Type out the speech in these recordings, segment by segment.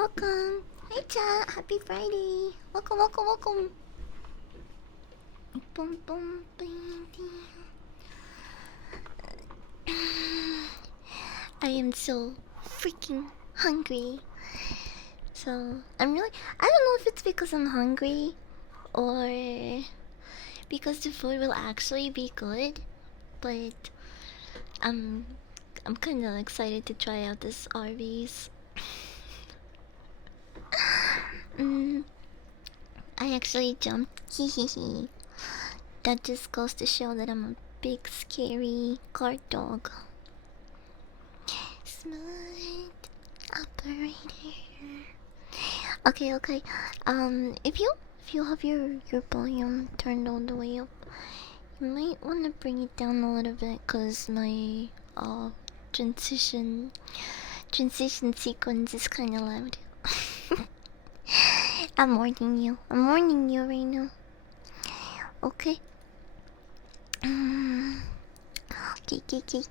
Welcome. Hi chat. Happy Friday. Welcome, welcome, welcome. Boom, boom, baby. I am so freaking hungry. So I'm really. I don't know if it's because I'm hungry or because the food will actually be good, but I'm I'm kind of excited to try out this Arby's. mm, I actually jumped. Hee hee hee. That just goes to show that I'm a big scary guard dog. Smart operator. Okay, okay. If you have your volume turned all the way up, you might want to bring it down a little bit, cause my transition sequence is kind of loud. I'm warning you. I'm warning you right now. Okay. Okay, okay, okay.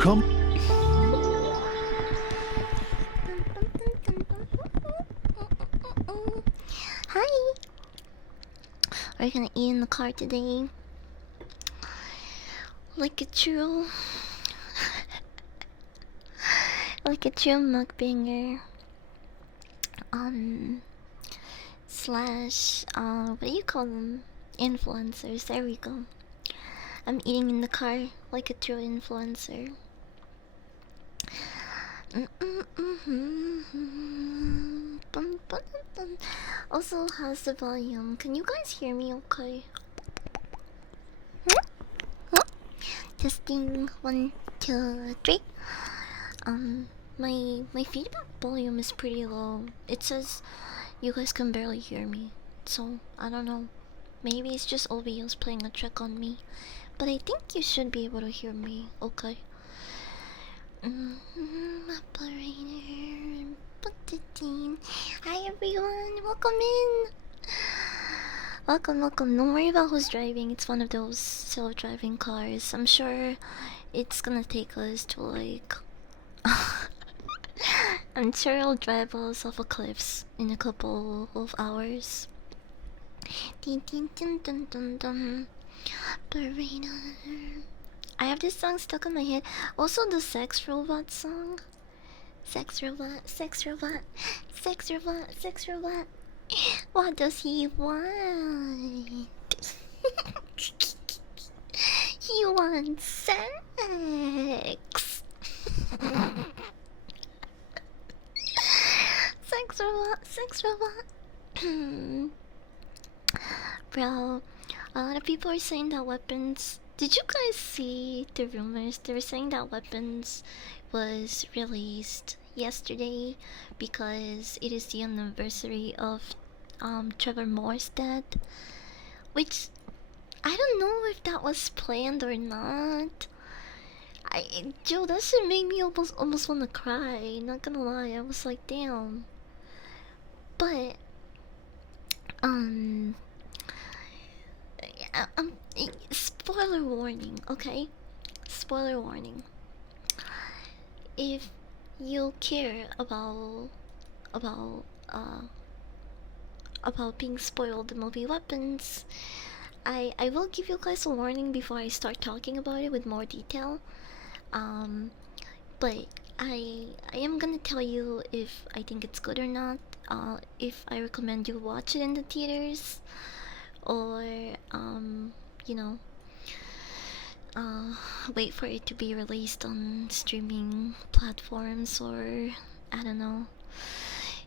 Come. Hi. Are you gonna eat in the car today? Like a true, like a true mukbanger. Slash, what do you call them? Influencers. There we go. I'm eating in the car like a true influencer. Also, how's the volume? Can you guys hear me okay? Testing 1, 2, 3. My feedback volume is pretty low. It says you guys can barely hear me. So I don't know. Maybe it's just OBS playing a trick on me. But I think you should be able to hear me, okay? Operator, put it in. Hi everyone, welcome in. Welcome, welcome. Don't worry about who's driving. It's one of those self-driving cars. I'm sure it's gonna take us to like. I'm sure it'll drive us off a cliffs in a couple of hours. Dun, dun, dun, dun, dun, dun. I have this song stuck in my head. Also, the sex robot song. Sex robot, sex robot, sex robot, sex robot. What does he want? He wants sex. Sex robot, sex robot. Bro, a lot of people are saying that weapons. Did you guys see the rumors? They were saying that weapons was released yesterday because it is the anniversary of Trevor Moore's death. Which I don't know if that was planned or not. Joe, that shit made me almost wanna cry. Not gonna lie, I was like, damn. But um, spoiler warning, okay? Spoiler warning. If you care about uh about being spoiled the movie weapons, I will give you guys a warning before I start talking about it with more detail. Um, but I am gonna tell you if I think it's good or not. If I recommend you watch it in the theaters, or you know, uh, wait for it to be released on streaming platforms, or I don't know,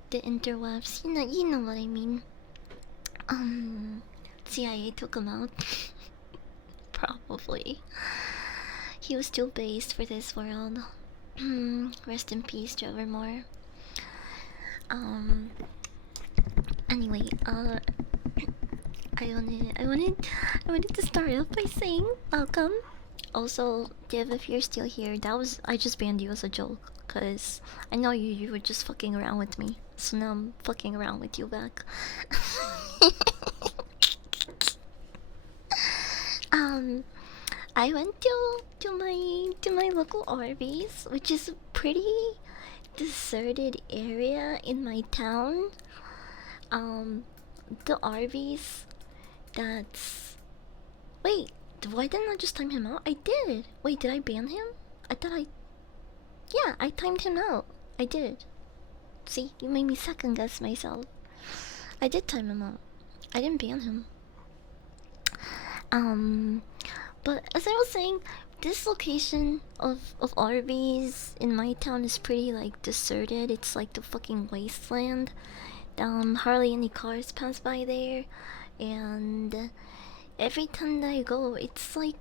the interwebs. You know what I mean. CIA took him out. Probably. He was too based for this world. Rest in peace, Trevor Moore. Um. Anyway, I wanted to start off by saying welcome. Also, Div, if you're still here, I just banned you as a joke, cause I know you were just fucking around with me, so now I'm fucking around with you back. um, I went to my local Arby's, which is a pretty deserted area in my town. Um, the Arby's that's wait, why didn't I just time him out? I did. Wait, did I ban him? I thought I Yeah, I timed him out. I did. See, you made me second guess myself. I did time him out. I didn't ban him. Um, but as I was saying, this location of Arby's in my town is pretty like deserted. It's like the fucking wasteland. Hardly any cars pass by there, and every time that I go, it's like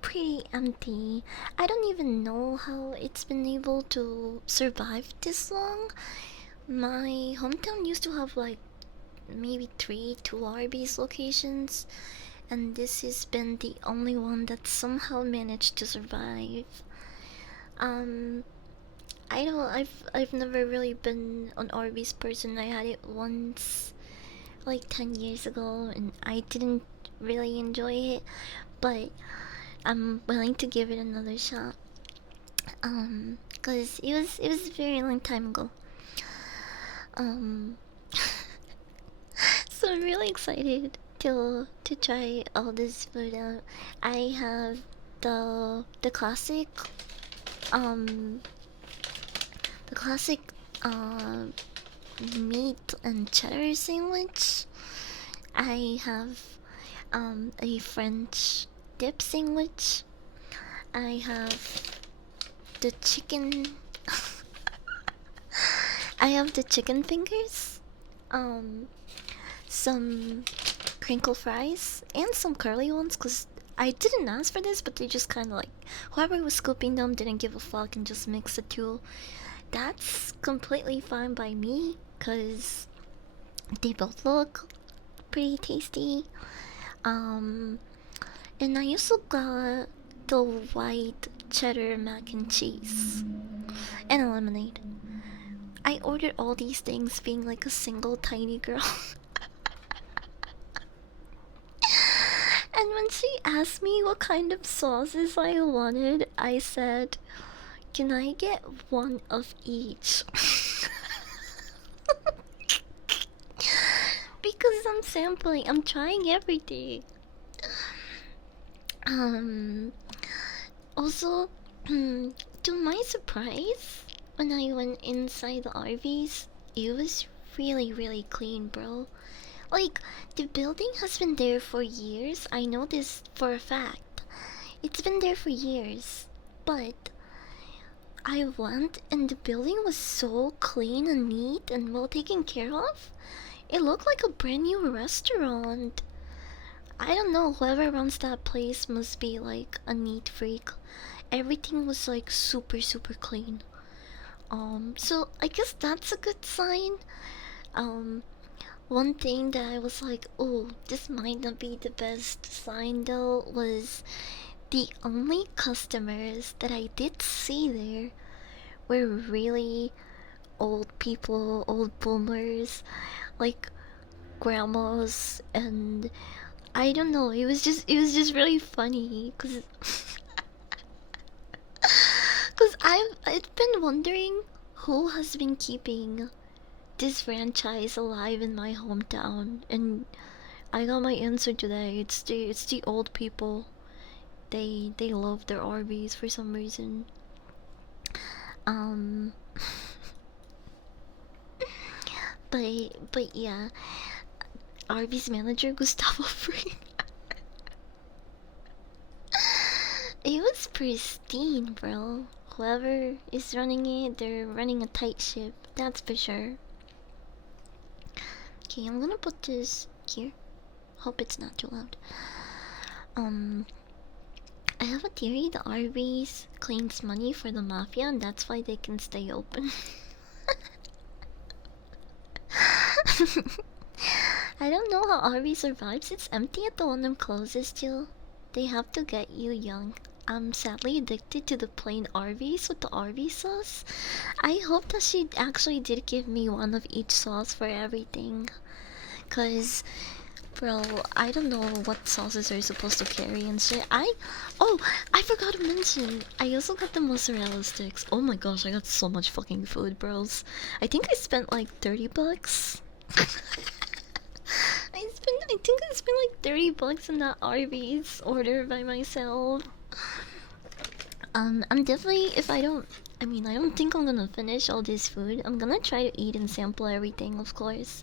pretty empty. I don't even know how it's been able to survive this long. My hometown used to have like maybe two Arby's locations, and this has been the only one that somehow managed to survive. Um, I don't. I've never really been an Arby's person. I had it once, like 10 years ago, and I didn't really enjoy it. But I'm willing to give it another shot. Cause it was a very long time ago. Um, so I'm really excited to try all this food out. I have the classic, um, the classic, uh, meat and cheddar sandwich. I have a French dip sandwich. I have the chicken. I have the chicken fingers, um, some crinkle fries, and some curly ones. Cause I didn't ask for this, but they just kind of like whoever was scooping them didn't give a fuck and just mixed the two. That's completely fine by me, cause they both look pretty tasty. Um, and I also got the white cheddar mac and cheese and a lemonade. I ordered all these things being like a single tiny girl. And when she asked me what kind of sauces I wanted, I said, "Can I get one of each?" Because I'm sampling, I'm trying everything. Um, Also, to my surprise, when I went inside the Arby's, it was really, really clean, bro. Like, the building has been there for years. I know this for a fact. It's been there for years. But I went and the building was so clean and neat and well taken care of. It looked like a brand new restaurant. I don't know, whoever runs that place must be like a neat freak. Everything was like super super clean. So I guess that's a good sign. Um, One thing that I was like, oh, this might not be the best sign though, was the only customers that I did see there were really old people, old boomers, like grandmas, and I don't know. It was just really funny because I've been wondering who has been keeping this franchise alive in my hometown, and I got my answer today. It's the old people. They love their Arby's for some reason. Um, but yeah, Arby's manager Gustavo Free. It was pristine, bro. Whoever is running it, they're running a tight ship. That's for sure. Okay, I'm gonna put this here. Hope it's not too loud. Um, I have a theory the Arby's claims money for the mafia and that's why they can stay open. I don't know how Arby survives. It's empty at the one them closes still. They have to get you young. I'm sadly addicted to the plain Arby's with the Arby sauce. I hope that she actually did give me one of each sauce for everything. Cause, bro, I don't know what sauces are supposed to carry and shit. Oh, I forgot to mention, I also got the mozzarella sticks. Oh my gosh, I got so much fucking food, bros. I think I spent like 30 bucks. I think I spent like 30 bucks on that Arby's order by myself. I'm definitely, if I don't, I mean, I don't think I'm gonna finish all this food. I'm gonna try to eat and sample everything, of course.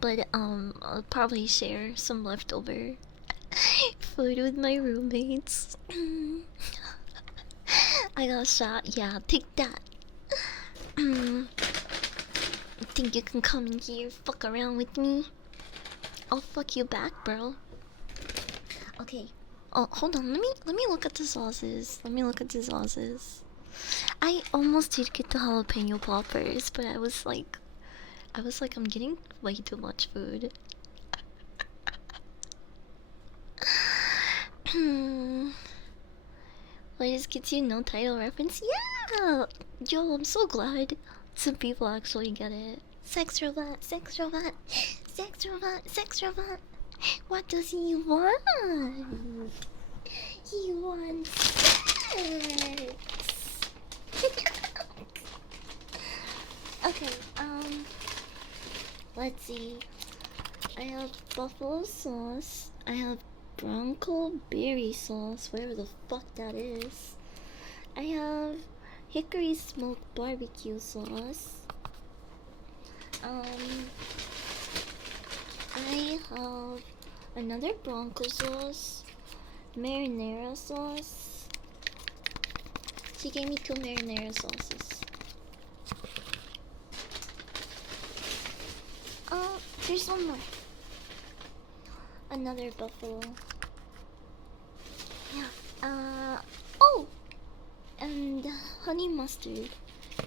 But, I'll probably share some leftover food with my roommates. I got shot, yeah, take that. Think you can come in here, fuck around with me? I'll fuck you back, bro. Okay. Oh, hold on. Let me look at the sauces. Let me look at the sauces. I almost did get the jalapeno poppers, but I was like, I'm getting way too much food. What is gets you no title reference? Yeah! Yo, I'm so glad some people actually get it. Sex robot, sex robot, sex robot, sex robot. What does he want? He wants sex. Okay, let's see. I have buffalo sauce. I have bronco berry sauce, wherever the fuck that is. I have hickory smoked barbecue sauce. I have another bronco sauce, marinara sauce. She gave me 2 marinara sauces. Oh, there's one more. Another buffalo. Yeah. Oh, and honey mustard.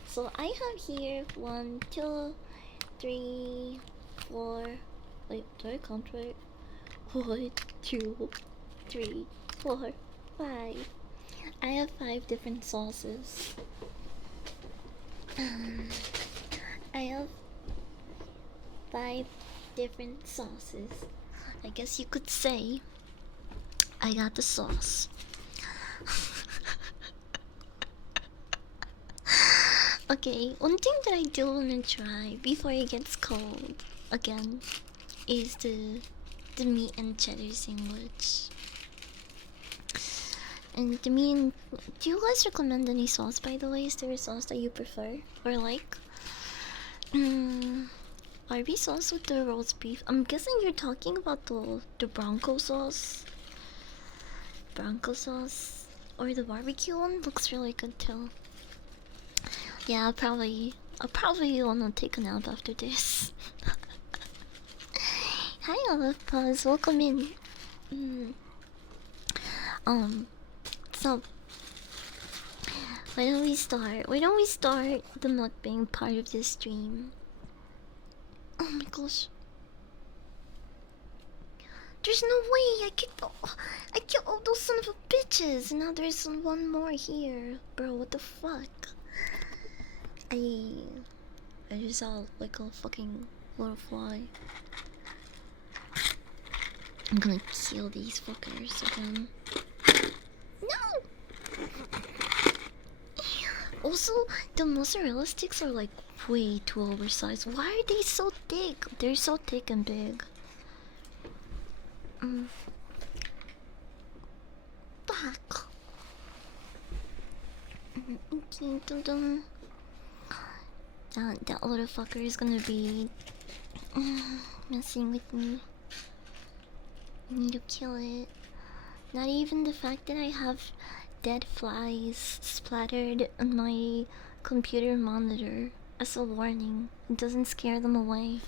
So I have here 1, 2, 3, 4. Wait, do I count right? 1, 2, 3, 4, 5. I have 5 different sauces. I have 5 different sauces. I guess you could say I got the sauce. Okay, one thing that I do wanna try before it gets cold again is the meat and cheddar sandwich. And the meat and, do you guys recommend any sauce, by the way? Is there a sauce that you prefer or like? Arby sauce with the roast beef. I'm guessing you're talking about the bronco sauce. Bronco sauce or the barbecue one looks really good too. Yeah, I'll probably wanna take a nap after this. Hi Olive Pause, welcome in. So why don't we start? Why don't we start the mukbang part of this stream? Oh my gosh. There's no way I get all those son of a bitches, and now there's one more here. Bro, what the fuck? I just saw like a fucking little fly. I'm gonna kill these fuckers again. No! Also, the mozzarella sticks are like way too oversized. Why are they so thick? They're so thick and big. Fuck. Okay, dun-dun. That little fucker is gonna be messing with me. I need to kill it. Not even the fact that I have dead flies splattered on my computer monitor as a warning. It doesn't scare them away.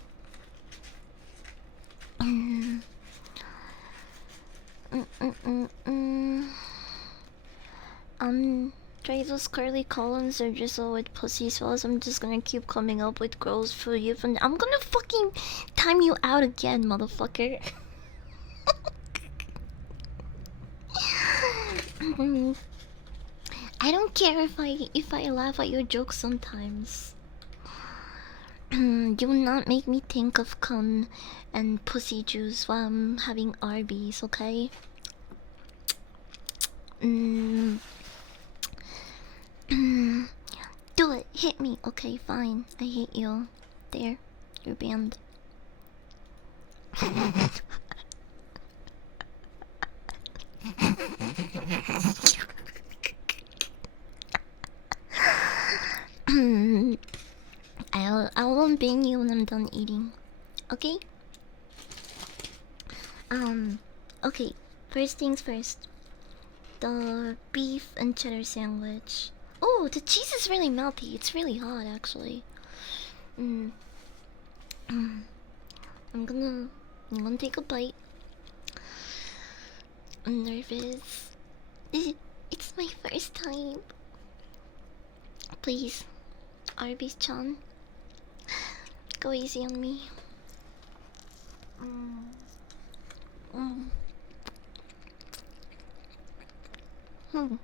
Try those curly columns are just all with pussy sauce. I'm just gonna keep coming up with girls for you. I'm gonna fucking time you out again, motherfucker. I don't care if I laugh at your jokes sometimes. Do not make me think of cum and pussy juice while I'm having Arby's, okay? Mm, do it, hit me. Okay, fine. I hate you. There, you're banned. I won't ban you when I'm done eating. Okay? Okay. First things first. The beef and cheddar sandwich. Oh, the cheese is really melty. It's really hot, actually. Mm. I'm gonna take a bite. I'm nervous. It's my first time. Please, Arby's-chan, go easy on me. Mm. Mm. Hmm.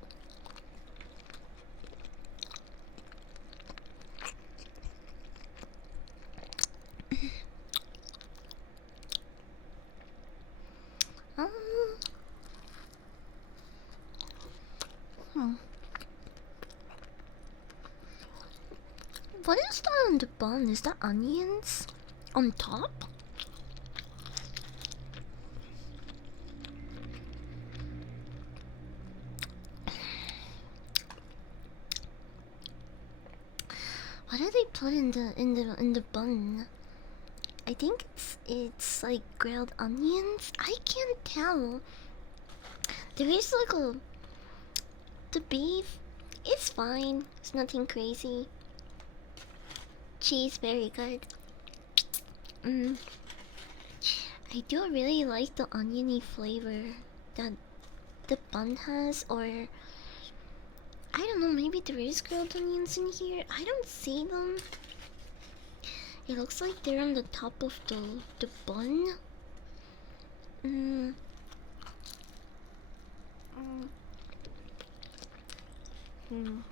Um. Hmm. What is that on the bun? Is that onions on top? What do they put in the bun? I think it's like grilled onions. I can't tell. There is like a the beef. It's fine. It's nothing crazy. Cheese very good. Mm. I do really like the oniony flavor that the bun has, or I don't know, maybe there is grilled onions in here. I don't see them. It looks like they're on the top of the bun. Mm. Mm. Mm.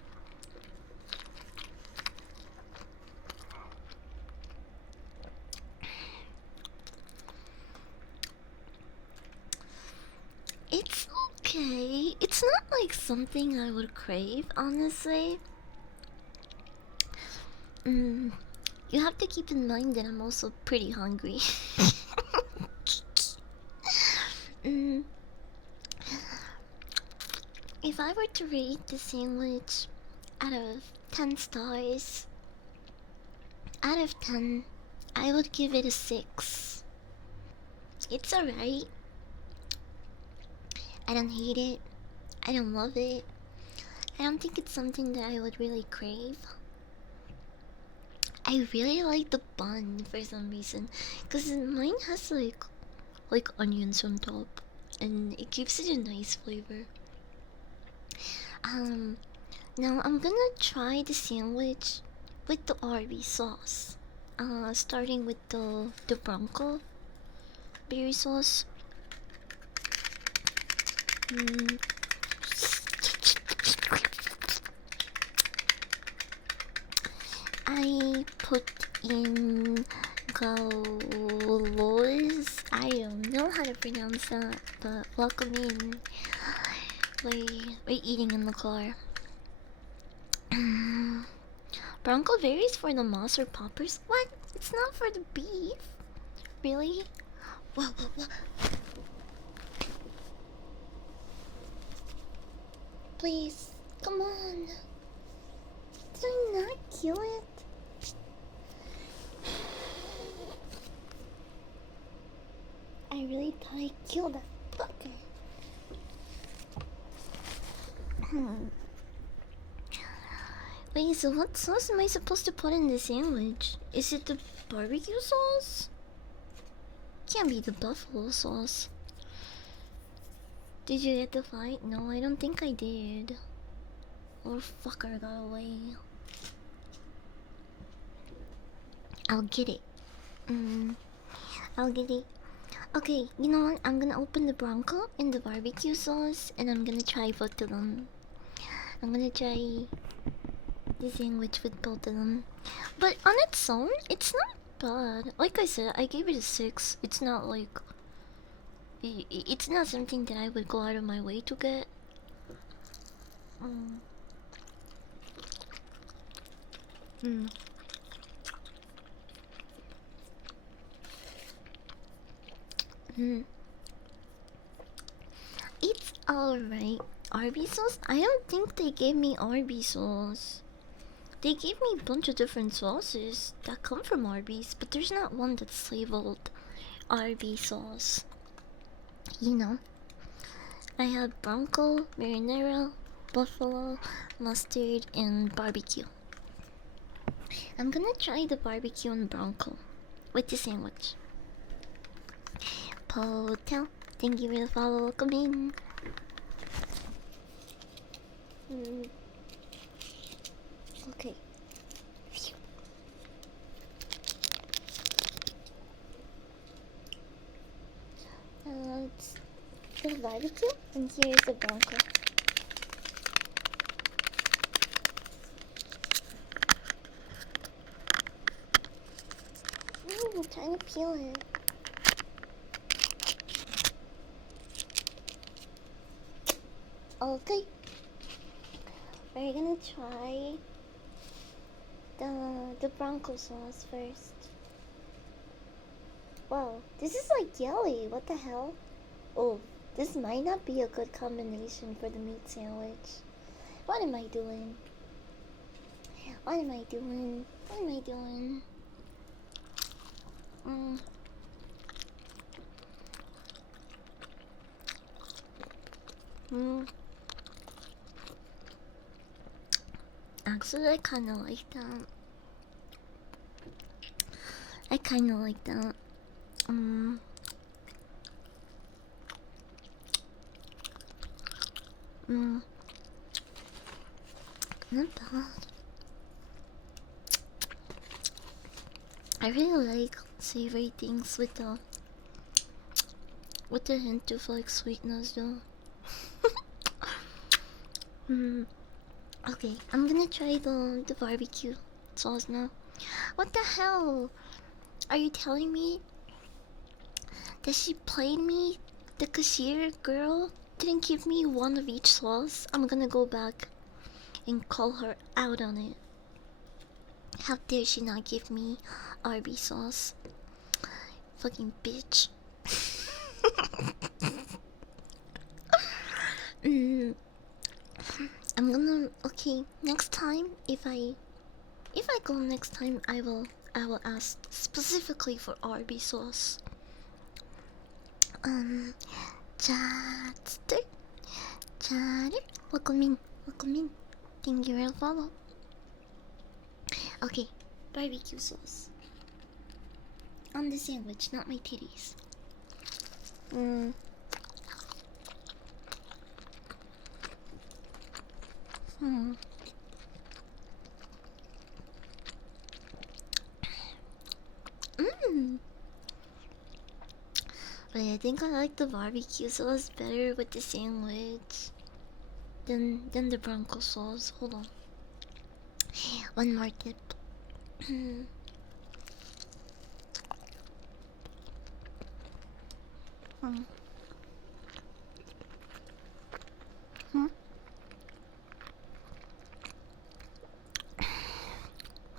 It's okay. It's not like something I would crave, honestly. Mm. You have to keep in mind that I'm also pretty hungry. mm. If I were to rate the sandwich out of 10 stars, out of 10, I would give it a 6. It's alright. I don't hate it. I don't love it. I don't think it's something that I would really crave. I really like the bun for some reason, cause mine has like onions on top, and it gives it a nice flavor. Um, Now I'm gonna try the sandwich with the Arby sauce. Starting with the Bronco berry sauce. Mm. I put in gallows. I don't know how to pronounce that, but welcome in. We're eating in the car. Bronco berries for the moss or poppers? What? It's not for the beef. Really? Whoa. Please, come on. Did I not kill it? I really thought I killed that fucker. Wait, so what sauce am I supposed to put in the sandwich? Is it the barbecue sauce? Can't be the buffalo sauce. Did you get the fight? No, I don't think I did. Or fucker got away. I'll get it. I'll get it. Okay, you know what? I'm gonna open the Bronco and the barbecue sauce, and I'm gonna try both of them. I'm gonna try the sandwich with both of them. But on its own, it's not bad. Like I said, I gave it a 6. It's not like it's not something that I would go out of my way to get. Mm. Mm. Mm. It's alright. Arby sauce? I don't think they gave me Arby sauce. They gave me a bunch of different sauces that come from Arby's, but there's not one that's labeled Arby sauce. You know, I have Bronco, Marinara, Buffalo, Mustard, and Barbecue. I'm gonna try the Barbecue and Bronco with the sandwich. Potel, thank you for the follow. Welcome in. Okay. It's the barbecue, and here's the Bronco. I'm trying to peel it. Okay. We're gonna try the Bronco sauce first. Wow, this is like yelly. What the hell? Oh, this might not be a good combination for the meat sandwich. What am I doing? What am I doing? What am I doing? Mm. Mm. Actually, I kind of like that. I kind of like that. Mm. Mm. Not bad. I really like savory things with the hint of like sweetness though. Mm. Okay, I'm gonna try the barbecue sauce now. What the hell? Are you telling me that she played me? The cashier girl didn't give me one of each sauce. I'm gonna go back and call her out on it. How dare she not give me Arby sauce? Fucking bitch. mm, I'm gonna okay, next time if I go next time I will ask specifically for Arby sauce. Chatster, chatter, welcome in, welcome in. Thank you for the follow. Okay, barbecue sauce on the sandwich, not my titties. Mm. Hmm. Mmm. But I think I like the barbecue sauce better with the sandwich than the Bronco sauce. Hold on. One more tip. Hmm. Hmm.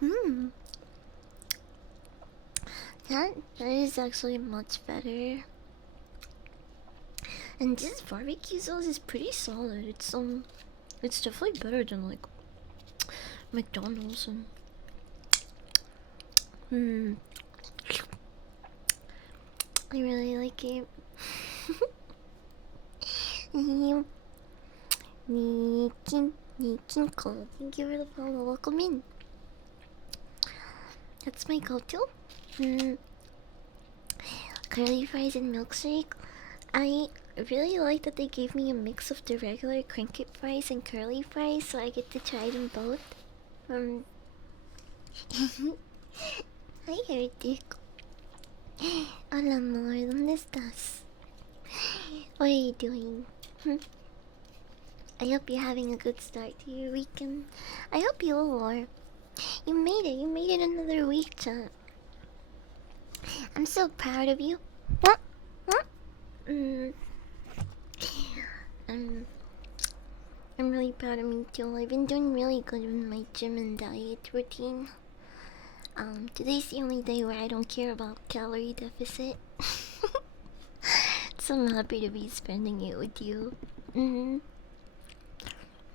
Hmm. That is actually much better. And this barbecue sauce is pretty solid. It's definitely better than like McDonald's and hmm. I really like it. Nikin, thank you for the follow. Welcome in. That's my go-to. Hmm. Curly fries and milkshake. I really like that they gave me a mix of the regular crinkle fries and curly fries, so I get to try them both. Hi, Heretic. Hola, amor, ¿dónde estás? What are you doing? Hmm? I hope you're having a good start to your weekend. I hope you all are. You made it. You made it another week, chat. I'm so proud of you. What? What? Mm, I'm, I'm really proud of me too. I've been doing really good with my gym and diet routine. Today's the only day where I don't care about calorie deficit. So I'm happy to be spending it with you. Mm-hmm.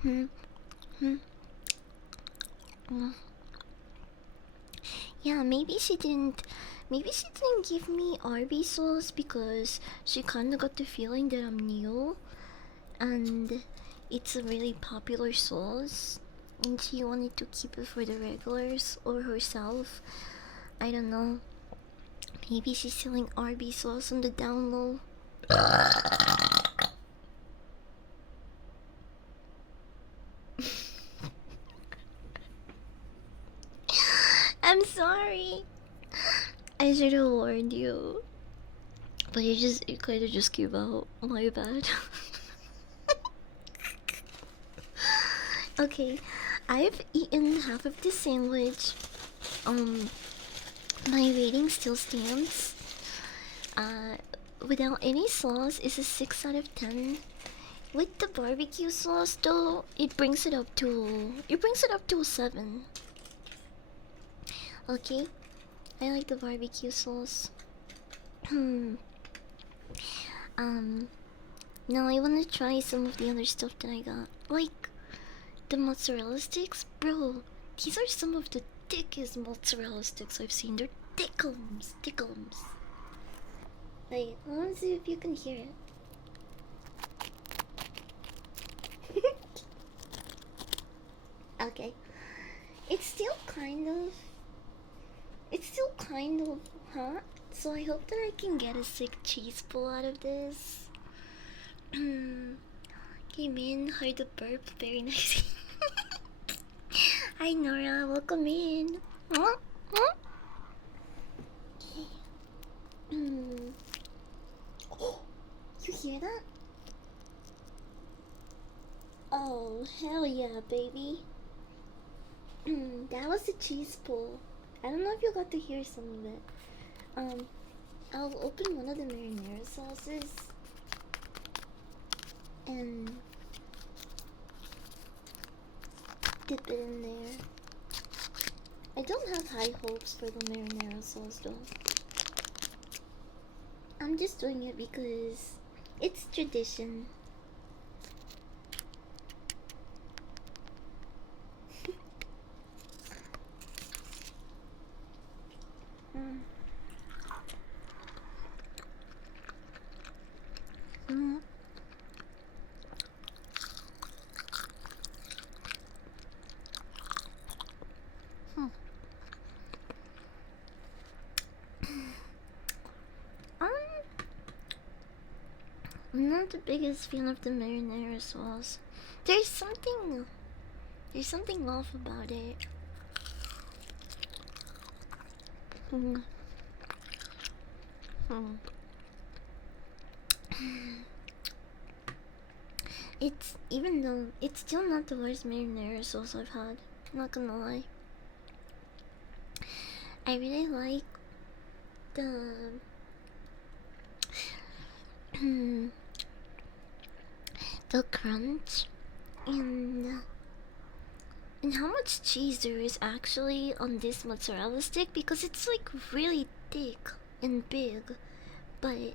Mm-hmm. Mm. Yeah, maybe she didn't. Maybe she didn't give me Arby sauce because she kind of got the feeling that I'm new, and it's a really popular sauce, and she wanted to keep it for the regulars or herself. I don't know. Maybe she's selling Arby sauce on the down low. I'm sorry. I should have warned you. But it kind of just came out. My bad. Okay, I've eaten half of the sandwich. Um, my rating still stands. Uh, without any sauce, is a 6 out of 10. With the barbecue sauce, though, it brings it up to a 7. Okay, I like the barbecue sauce. um, now I wanna try some of the other stuff that I got, like the mozzarella sticks, bro. These are some of the thickest mozzarella sticks I've seen. They're thickums, thickums. Wait, I wanna see if you can hear it. Okay, it's still kind of, it's still kind of hot. So I hope that I can get a sick cheese pull out of this. Came in, heard the burp, very nice. Hi Nora, welcome in. Oh, you hear that? Oh, hell yeah, baby. That was the cheese pull. I don't know if you got to hear some of it. I'll open one of the marinara sauces and dip it in there. I don't have high hopes for the marinara sauce though. I'm just doing it because it's tradition. Mm. Mm. Hmm. Um, I'm not the biggest fan of the marinara sauce. There's something, there's something off about it. Hmm. Hmm. It's even though it's still not the worst marinara sauce I've had. Not gonna lie. I really like the the crunch and how much cheese there is actually on this mozzarella stick because it's like really thick and big, but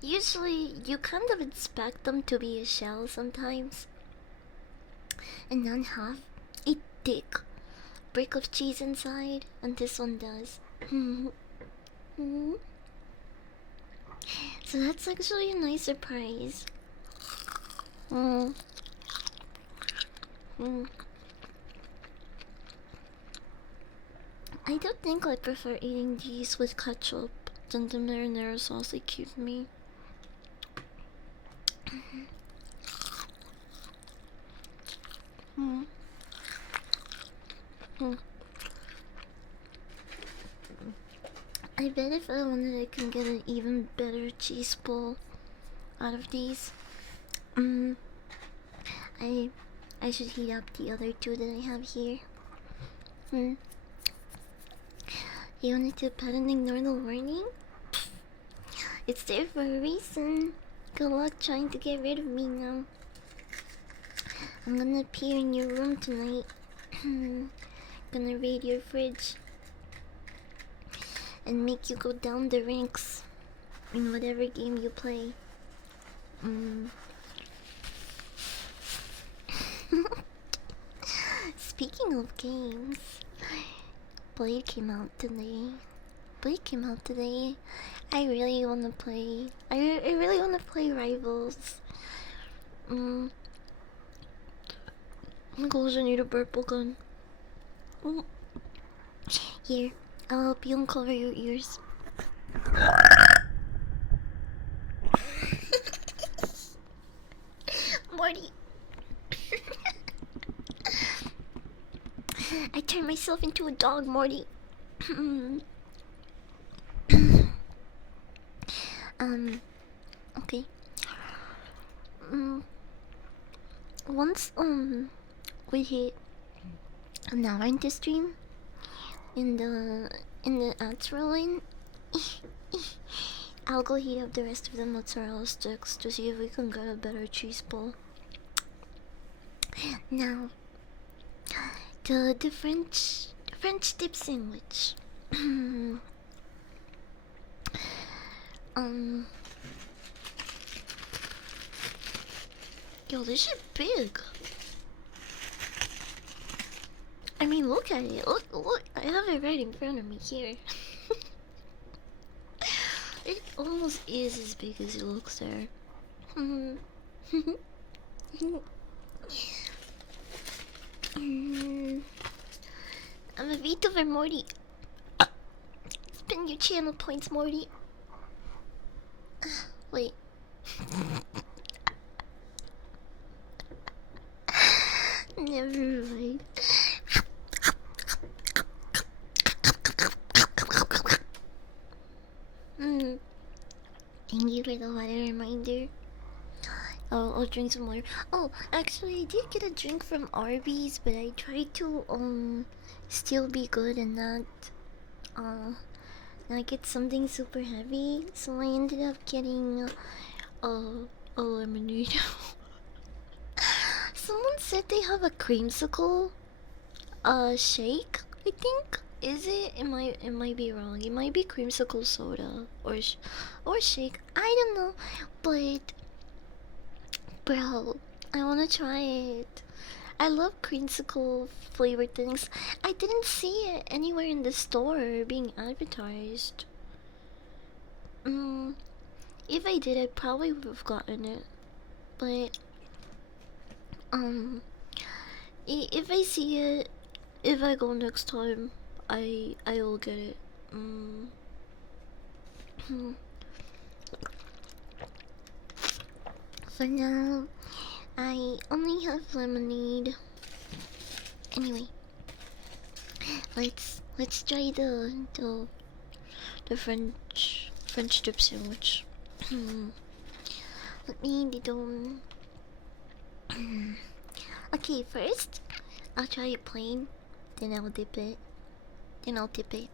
usually you kind of expect them to be a shell sometimes and not have a thick brick of cheese inside, and this one does. So that's actually a nice surprise. Mm. Mm. I don't think I prefer eating these with ketchup than the marinara sauce they give me. Mm. Mm. I bet if I wanted, I can get an even better cheese ball out of these. Mm, I I should heat up the other two that I have here. Hmm. You wanted to pet and ignore the warning? It's there for a reason. Good luck trying to get rid of me now. I'm gonna appear in your room tonight. Gonna raid your fridge and make you go down the ranks in whatever game you play. Speaking of games, Blade came out today. Blade came out today. I really wanna play. I really wanna play Rivals. Goes, I need a purple gun. Here, I'll help you uncover your ears. Morty. I turned myself into a dog, Morty. Okay. Once, we hit an hour into stream, in the ads rolling, I'll go heat up the rest of the mozzarella sticks to see if we can get a better cheese ball. Now, the French dip sandwich. Yo, this shit big. I mean, look at it. Look. I have it right in front of me here. It almost is as big as it looks there. I'm a VTuber, Morty. Spend your channel points, Morty. Wait. Never mind. Thank you for the water reminder. I'll drink some water. Oh, actually, I did get a drink from Arby's, but I tried to still be good and not get something super heavy, so I ended up getting a lemonade. Someone said they have a creamsicle shake, I think. Is it? It might be wrong. It might be creamsicle soda or shake. I don't know, but bro, I wanna try it. I love creamsicle flavored things. I didn't see it anywhere in the store being advertised. If I did, I probably would have gotten it. But if I see it, if I go next time, I will get it. For now, I only have lemonade. Anyway, let's try the French dip sandwich. Let me do. Okay, first I'll try it plain, then I'll dip it, then I'll dip it.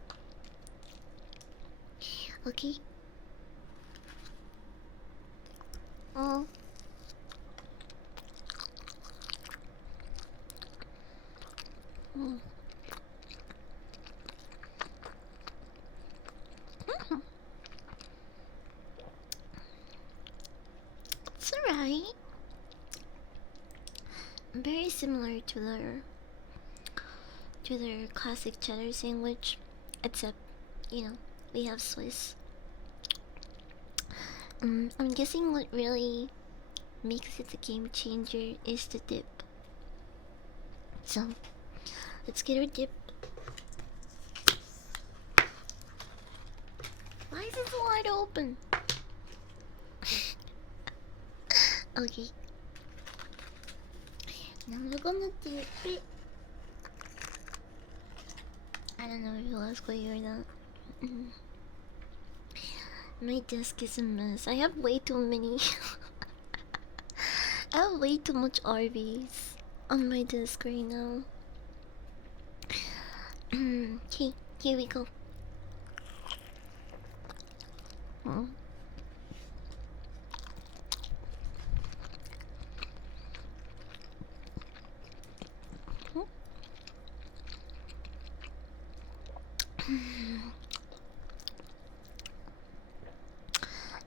Okay. Oh. It's alright. Very similar to their classic cheddar sandwich, except, you know, we have Swiss. I'm guessing what really makes it a game changer is the dip. So, let's get our dip. Why is it so wide open? Okay. Now we're gonna dip it. I don't know if you'll ask why you're not. My desk is a mess. I have way too many. I have way too much Arby's on my desk right now. Okay, here we go.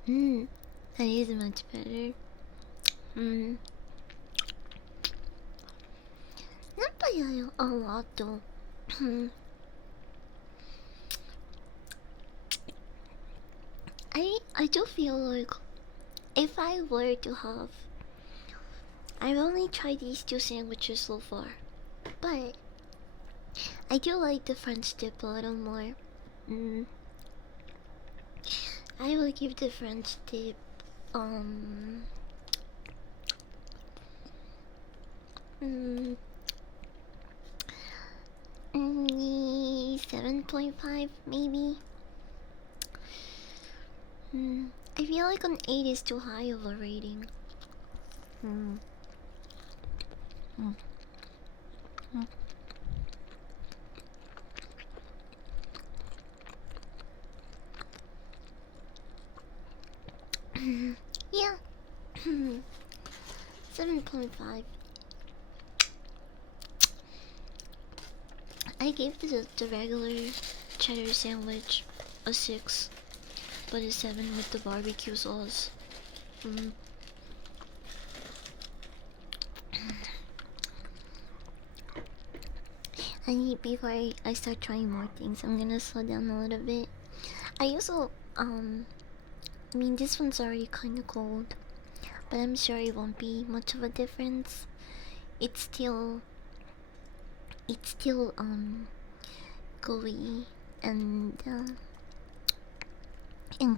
Mm. That is much better. Not by a lot though. I do feel like if I were to have, I've only tried these two sandwiches so far, but I do like the French dip a little more. Mm. I will give the French dip mm, 7.5 maybe. I feel like an 8 is too high of a rating. Mm. Mm. Mm. Yeah. 7.5. I gave the regular cheddar sandwich a 6, but a 7 with the barbecue sauce. I need, before I start trying more things, I'm gonna slow down a little bit. I also, I mean, this one's already kinda cold, but I'm sure it won't be much of a difference. It's still, gooey and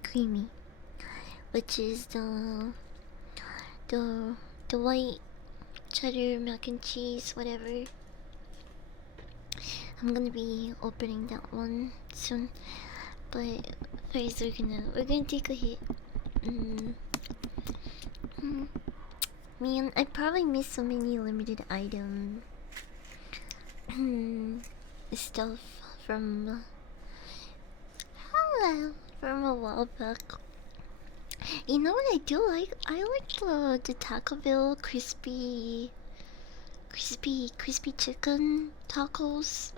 creamy, which is the the white cheddar mac and cheese, whatever. I'm gonna be opening that one soon, but first we're gonna take a hit. Man, I probably missed so many limited item stuff from from a while back. You know what I do like? I like the Taco Bell crispy chicken tacos.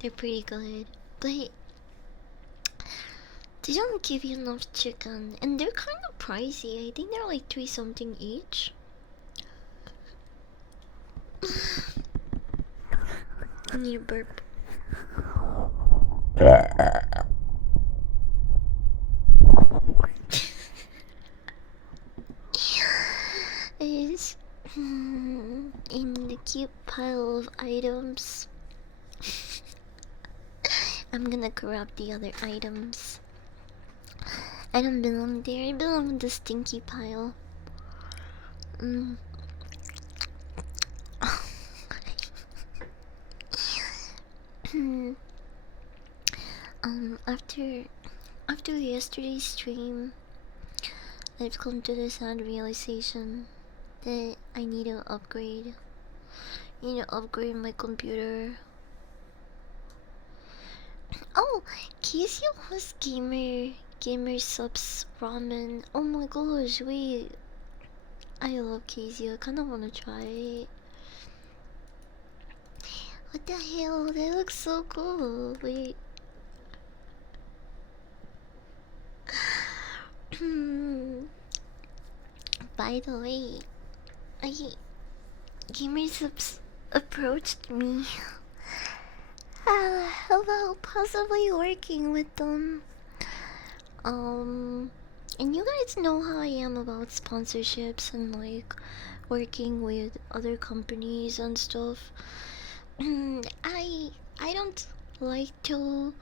They're pretty good, but they don't give you enough chicken, and they're kind of pricey. I think they're like 3 something each. I need a burp. Is in the cute pile of items. I'm gonna grab the other items. I don't belong there. I belong in the stinky pile. After yesterday's stream, I've come to the sad realization that I need to upgrade. I need to upgrade my computer. Oh, Casey was gamer subs ramen. Oh my gosh, wait. I love Casey. I kinda wanna try it. What the hell? That looks so cool. Wait. By the way, gamer subs approached me about possibly working with them. And you guys know how I am about sponsorships and like working with other companies and stuff. I don't like to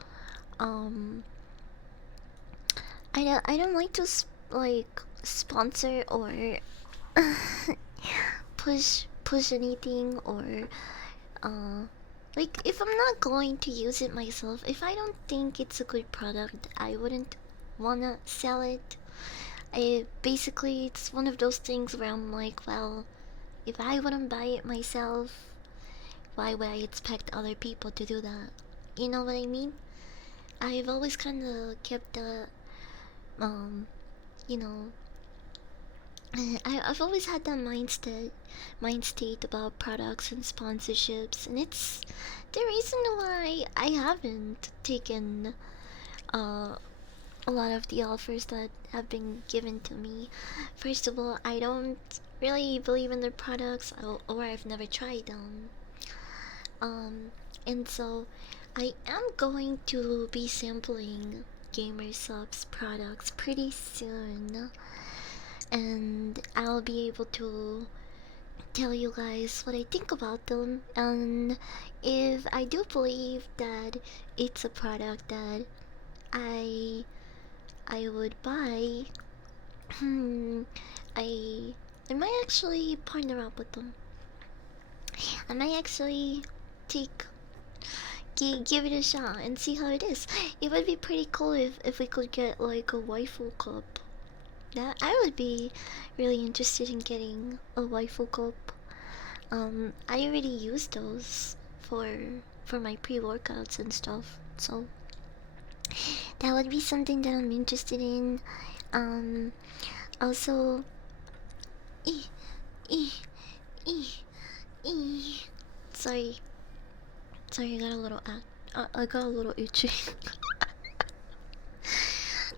I don't like to like sponsor or push anything or like if I'm not going to use it myself, if I don't think it's a good product, I wouldn't wanna sell it. Basically, it's one of those things where I'm like, well, if I wouldn't buy it myself, why would I expect other people to do that? You know what I mean? I've always kind of kept the, um, you know, I've always had that mind state about products and sponsorships, and it's the reason why I haven't taken uh, a lot of the offers that have been given to me. First of all, I don't really believe in their products, or I've never tried them. Um, and so I am going to be sampling Gamer Subs products pretty soon, and I'll be able to tell you guys what I think about them, and if I do believe that it's a product that I I would buy, I I might actually partner up with them. I might actually take give it a shot and see how it is. It would be pretty cool if we could get like a waifu cup. That I would be really interested in getting a waifu cup. I already use those for my pre-workouts and stuff, so that would be something that I'm interested in. Um, also, eh, eh, eh, eh. Sorry, sorry, I got a little I got a little itchy.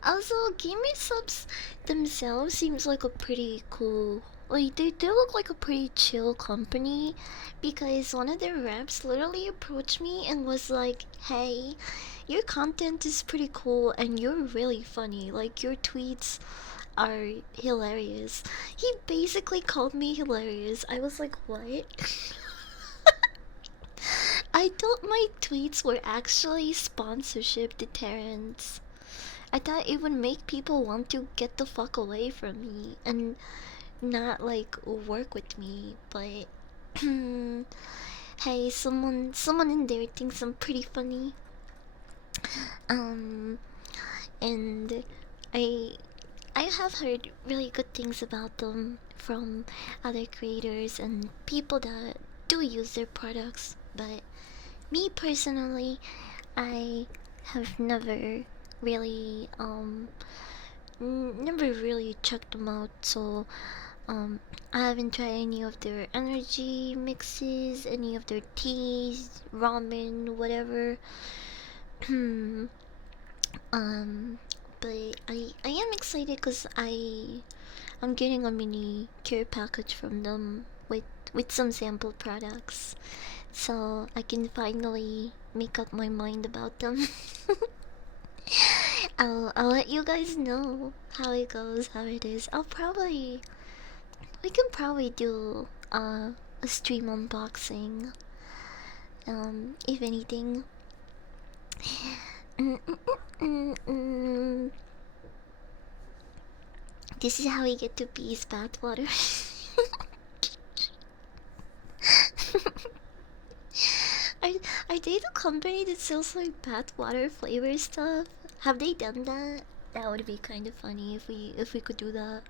Also, gaming subs themselves seems like a pretty cool. Like they look like a pretty chill company, because one of their reps literally approached me and was like, "Hey, your content is pretty cool and you're really funny. Like your tweets are hilarious." He basically called me hilarious. I was like, "What?" I thought my tweets were actually sponsorship deterrents. I thought it would make people want to get the fuck away from me and not like work with me, but hey, someone in there thinks I'm pretty funny. Um and I I have heard really good things about them from other creators and people that do use their products, but me personally, I have really never really checked them out, so I haven't tried any of their energy mixes, any of their teas, ramen, whatever. um but I am excited because I'm getting a mini care package from them with some sample products, so I can finally make up my mind about them. I'll let you guys know how it goes, how it is. We can probably do a stream unboxing. If anything. This is how we get to Bee's bathwater. are are they the company that sells like bathwater flavor stuff? Have they done that? That would be kind of funny if we could do that.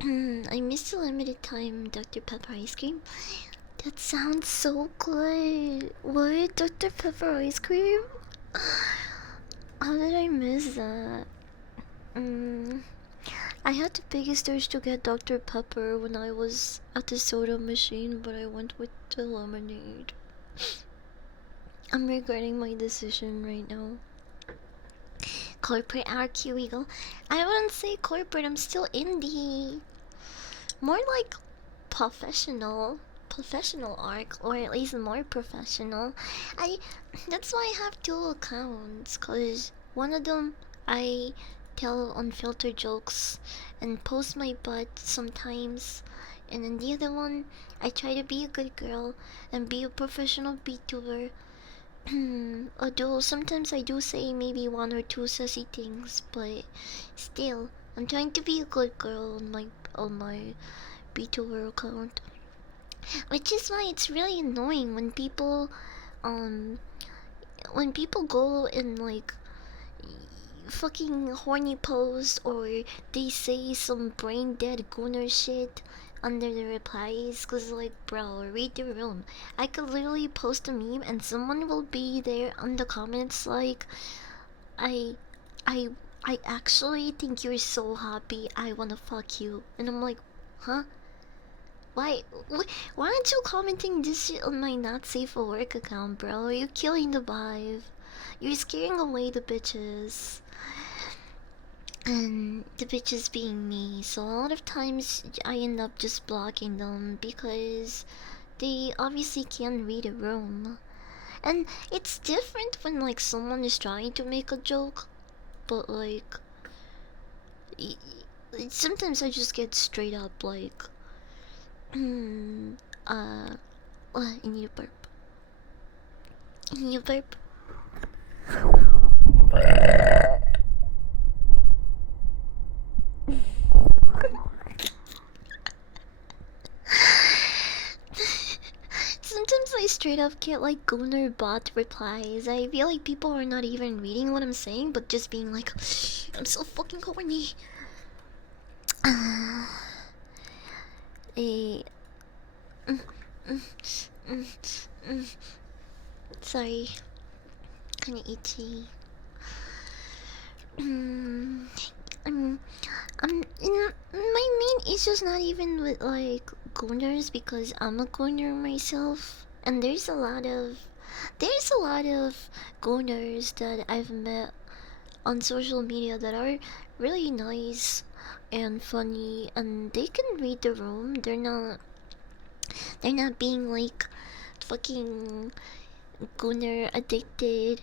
I missed the limited time Dr. Pepper ice cream. That sounds so good. What? Dr. Pepper ice cream? How did I miss that? I had the biggest urge to get Dr. Pepper when I was at the soda machine, but I went with the lemonade. I'm regretting my decision right now. Corporate arc, here we go. I wouldn't say corporate, I'm still indie. More like professional. Professional arc, or at least more professional. That's why I have two accounts, cause one of them I tell unfiltered jokes and post my butt sometimes, and then the other one I try to be a good girl and be a professional VTuber. Although sometimes I do say maybe one or two sassy things, but still, I'm trying to be a good girl on my VTuber account. Which is why it's really annoying um when people go and like fucking horny post or they say some brain dead gooner shit under the replies, cause like, bro, read the room. I could literally post a meme and someone will be there on the comments like, I I I actually think you're so happy I wanna fuck you, and I'm like, huh? Why, why aren't you commenting this shit on my not safe for work account, bro? You're killing the vibe. You're scaring away the bitches. And the bitches being me, so a lot of times I end up just blocking them because they obviously can't read a room. And it's different when like someone is trying to make a joke, but like sometimes I just get straight up like, hmm, uh, I need a burp. I need a burp. Sometimes I straight up get like Gooner bot replies. I feel like people are not even reading what I'm saying, but just being like, I'm so fucking horny. Eh, mm, mm, mm, mm. Sorry, kinda itchy. Mm, I'm, my main issue's not even with like gooners because I'm a gooner myself, and there's a lot of gooners that I've met on social media that are really nice and funny, and they can read the room. They're not being like fucking gooner addicted,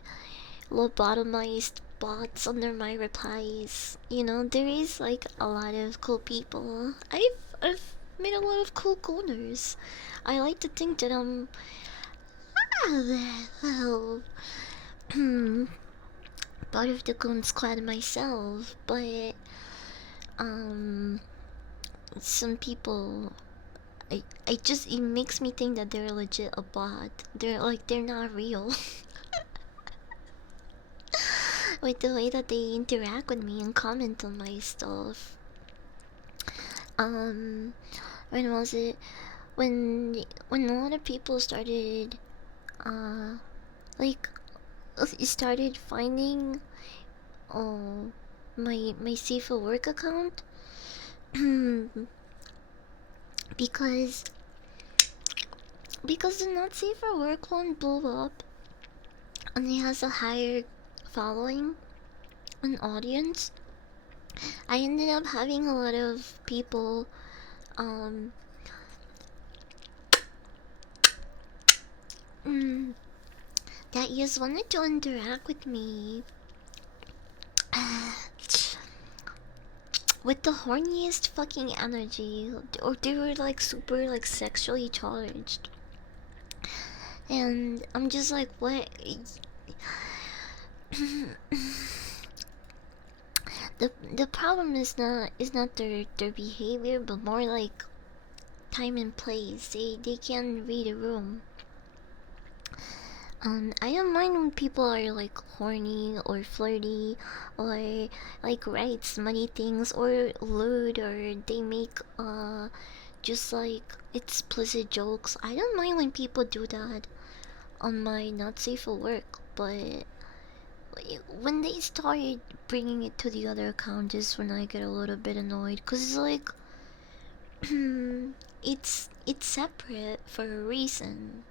lobotomized bots under my replies. You know, there is like a lot of cool people. I've met a lot of cool gooners. I like to think that I'm well, part of the goon squad myself, but um some people, I just, it makes me think that they're legit a bot. They're not real. With the way that they interact with me and comment on my stuff. Um, when was it? When a lot of people started, uh, like, started finding, oh, my safer work account, because the not safer work one blew up, and it has a higher following and audience. I ended up having a lot of people um mm, that just wanted to interact with me with the horniest fucking energy, or they were like super like sexually charged, and I'm just like, what? The problem is not their behavior, but more like time and place. They can read a room. I don't mind when people are like horny or flirty or like write smutty things or lewd, or they make just like explicit jokes. I don't mind when people do that on my not safe for work, but when they started bringing it to the other account is when I get a little bit annoyed, cause it's like it's separate for a reason,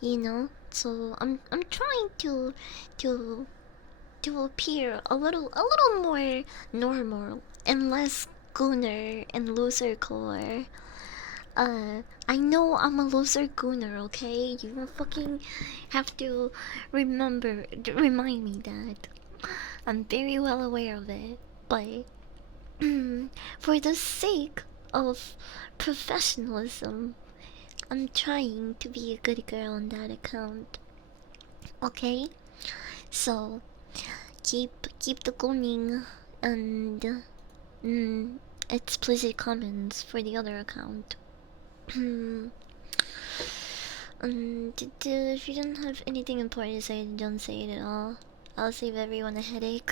you know. So I'm trying to to appear a little more normal and less gooner and loser core. I know I'm a loser gooner, okay? You don't fucking have to remind me that. I'm very well aware of it, but for the sake of professionalism, I'm trying to be a good girl on that account. Okay? So keep the gooning and explicit comments for the other account. If you don't have anything important to say, don't say it at all. I'll save everyone a headache.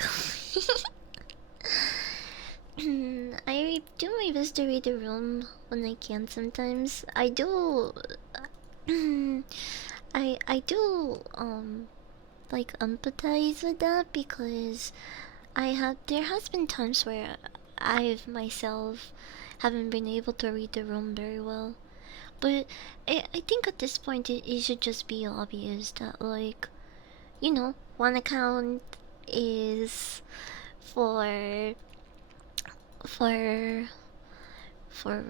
I do my best to read the room when I can sometimes. I do I do like empathize with that because there has been times where I've myself haven't been able to read the room very well. But I think at this point it should just be obvious that, like, one account is for for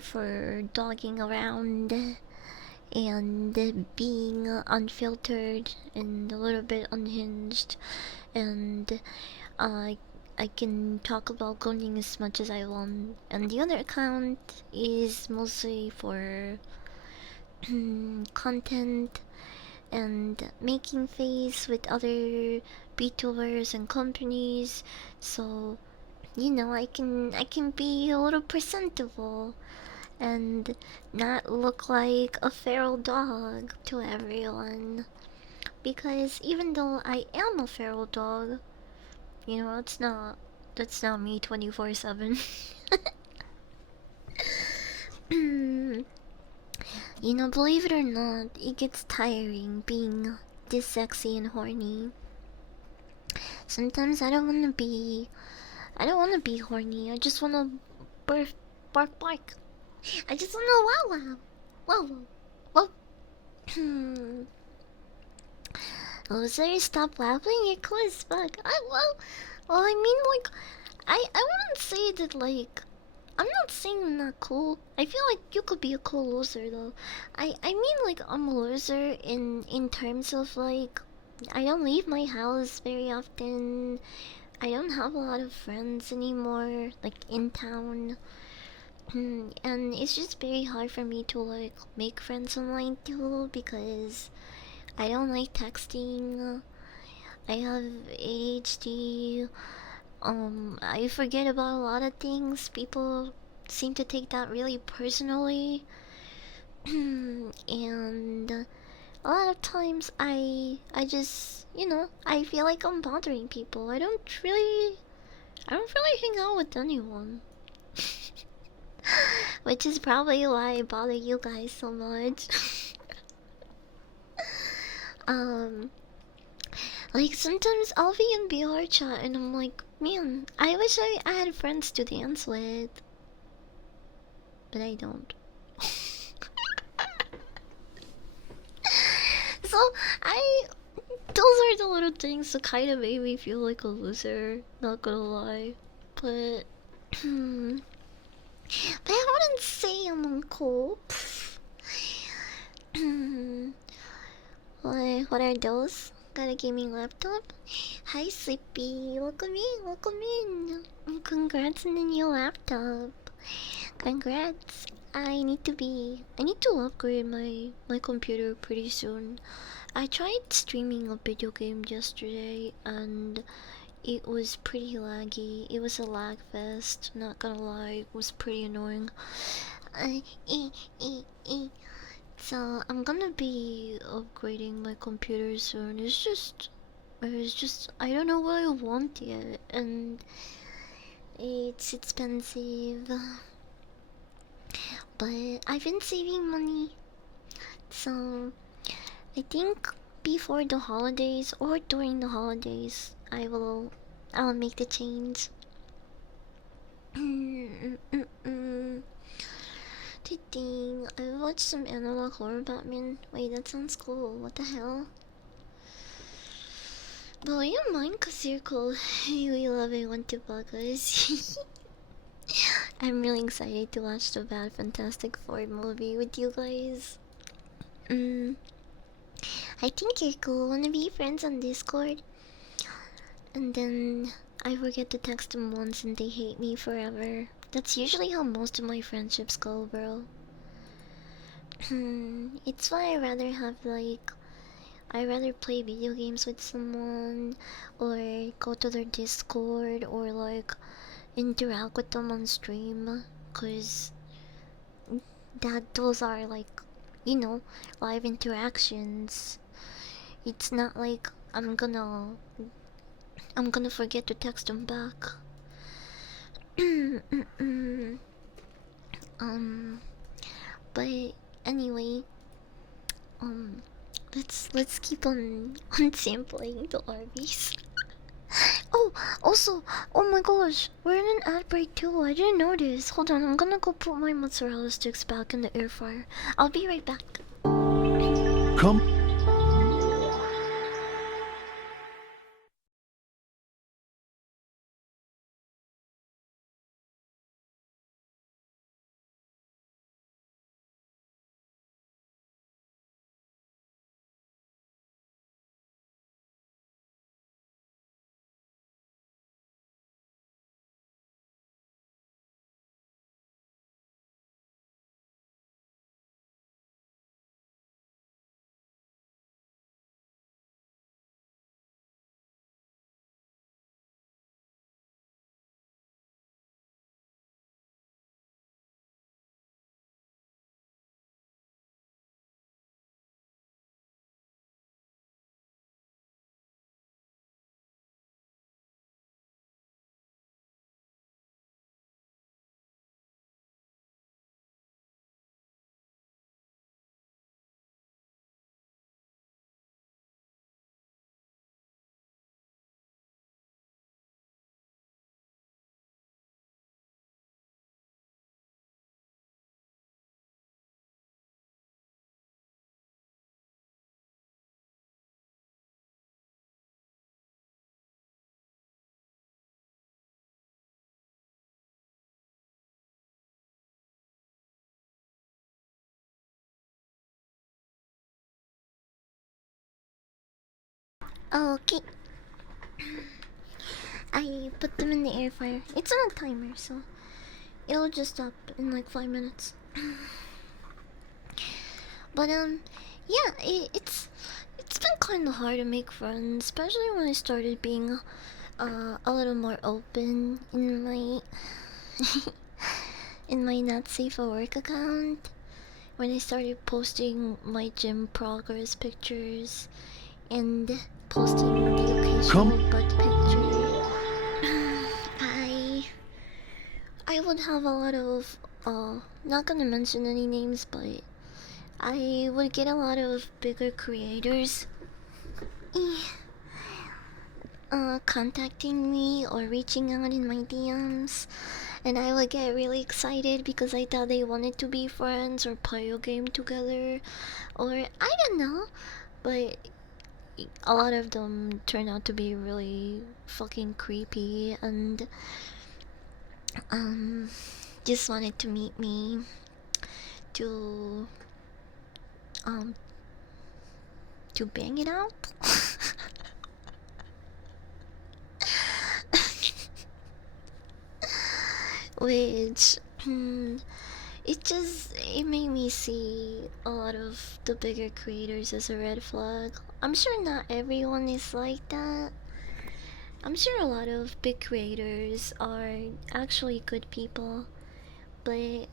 for dogging around and being unfiltered and a little bit unhinged, and I I can talk about cloning as much as I want, and the other account is mostly for content and making face with other VTubers and companies. So I can be a little presentable and not look like a feral dog to everyone. Because even though I am a feral dog, that's not me 24/7. Believe it or not, it gets tiring being this sexy and horny. Sometimes I don't wanna be horny. I just wanna bark, bark, bark. I just wanna wow, wow, wow, wow. Hmm. Loser, stop laughing. You're cool as fuck. I mean, like, I wouldn't say that, like, I'm not saying I'm not cool. I feel like you could be a cool loser though. I mean, like, I'm a loser in terms of, like, I don't leave my house very often. I don't have a lot of friends anymore, like, in town. And it's just very hard for me to, like, make friends online too because I don't like texting. I have ADHD. I forget about a lot of things. People seem to take that really personally. And a lot of times I just, I feel like I'm bothering people. I don't really hang out with anyone. Which is probably why I bother you guys so much. um like sometimes I'll be in BR chat and I'm like, man, I wish I had friends to dance with. But I don't. So I those are the little things that kind of made me feel like a loser, not gonna lie. But but I wouldn't say I'm uncool. What are those? Got a gaming laptop? Hi Sleepy, welcome in, welcome in. Congrats on the new laptop. Congrats. I need to upgrade my computer pretty soon. I tried streaming a video game yesterday and it was pretty laggy. It was a lag fest, not gonna lie, it was pretty annoying. Uh, eh, eh, eh. So I'm gonna be upgrading my computer soon. It's just I don't know what I want yet, and it's expensive. But I've been saving money, so I think before the holidays or during the holidays, I'll make the change. The thing, I watched some analog horror Batman. Wait, that sounds cool. What the hell? Well, you don't mind cause you're cool. We love it when to bug us. I'm really excited to watch the Bad Fantastic Four movie with you guys. Mm, I think you're cool. Wanna be friends on Discord? And then I forget to text them once and they hate me forever. That's usually how most of my friendships go, bro. It's why I rather play video games with someone or go to their Discord or like interact with them on stream, cause those are like, you know, live interactions. It's not like I'm gonna I'm gonna forget to text him back. um, but anyway, um, let's keep on sampling the Arby's. Oh, also, oh my gosh, we're in an ad break too. I didn't notice. Hold on, I'm gonna go put my mozzarella sticks back in the air fryer. I'll be right back. Come. Okay, I put them in the air fryer. It's on a timer, so it'll just stop in like 5 minutes. But yeah, it's been kind of hard to make friends, especially when I started being a little more open in my in my not safe for work account. When I started posting my gym progress pictures and posting the occasional Come. butt picture, I I would have a lot of not gonna mention any names, but I would get a lot of bigger creators contacting me or reaching out in my DMs, and I would get really excited because I thought they wanted to be friends or play a game together, or I don't know, but a lot of them turned out to be really fucking creepy and um just wanted to meet me to um to bang it out. Which it made me see a lot of the bigger creators as a red flag. I'm sure not everyone is like that. I'm sure a lot of big creators are actually good people, but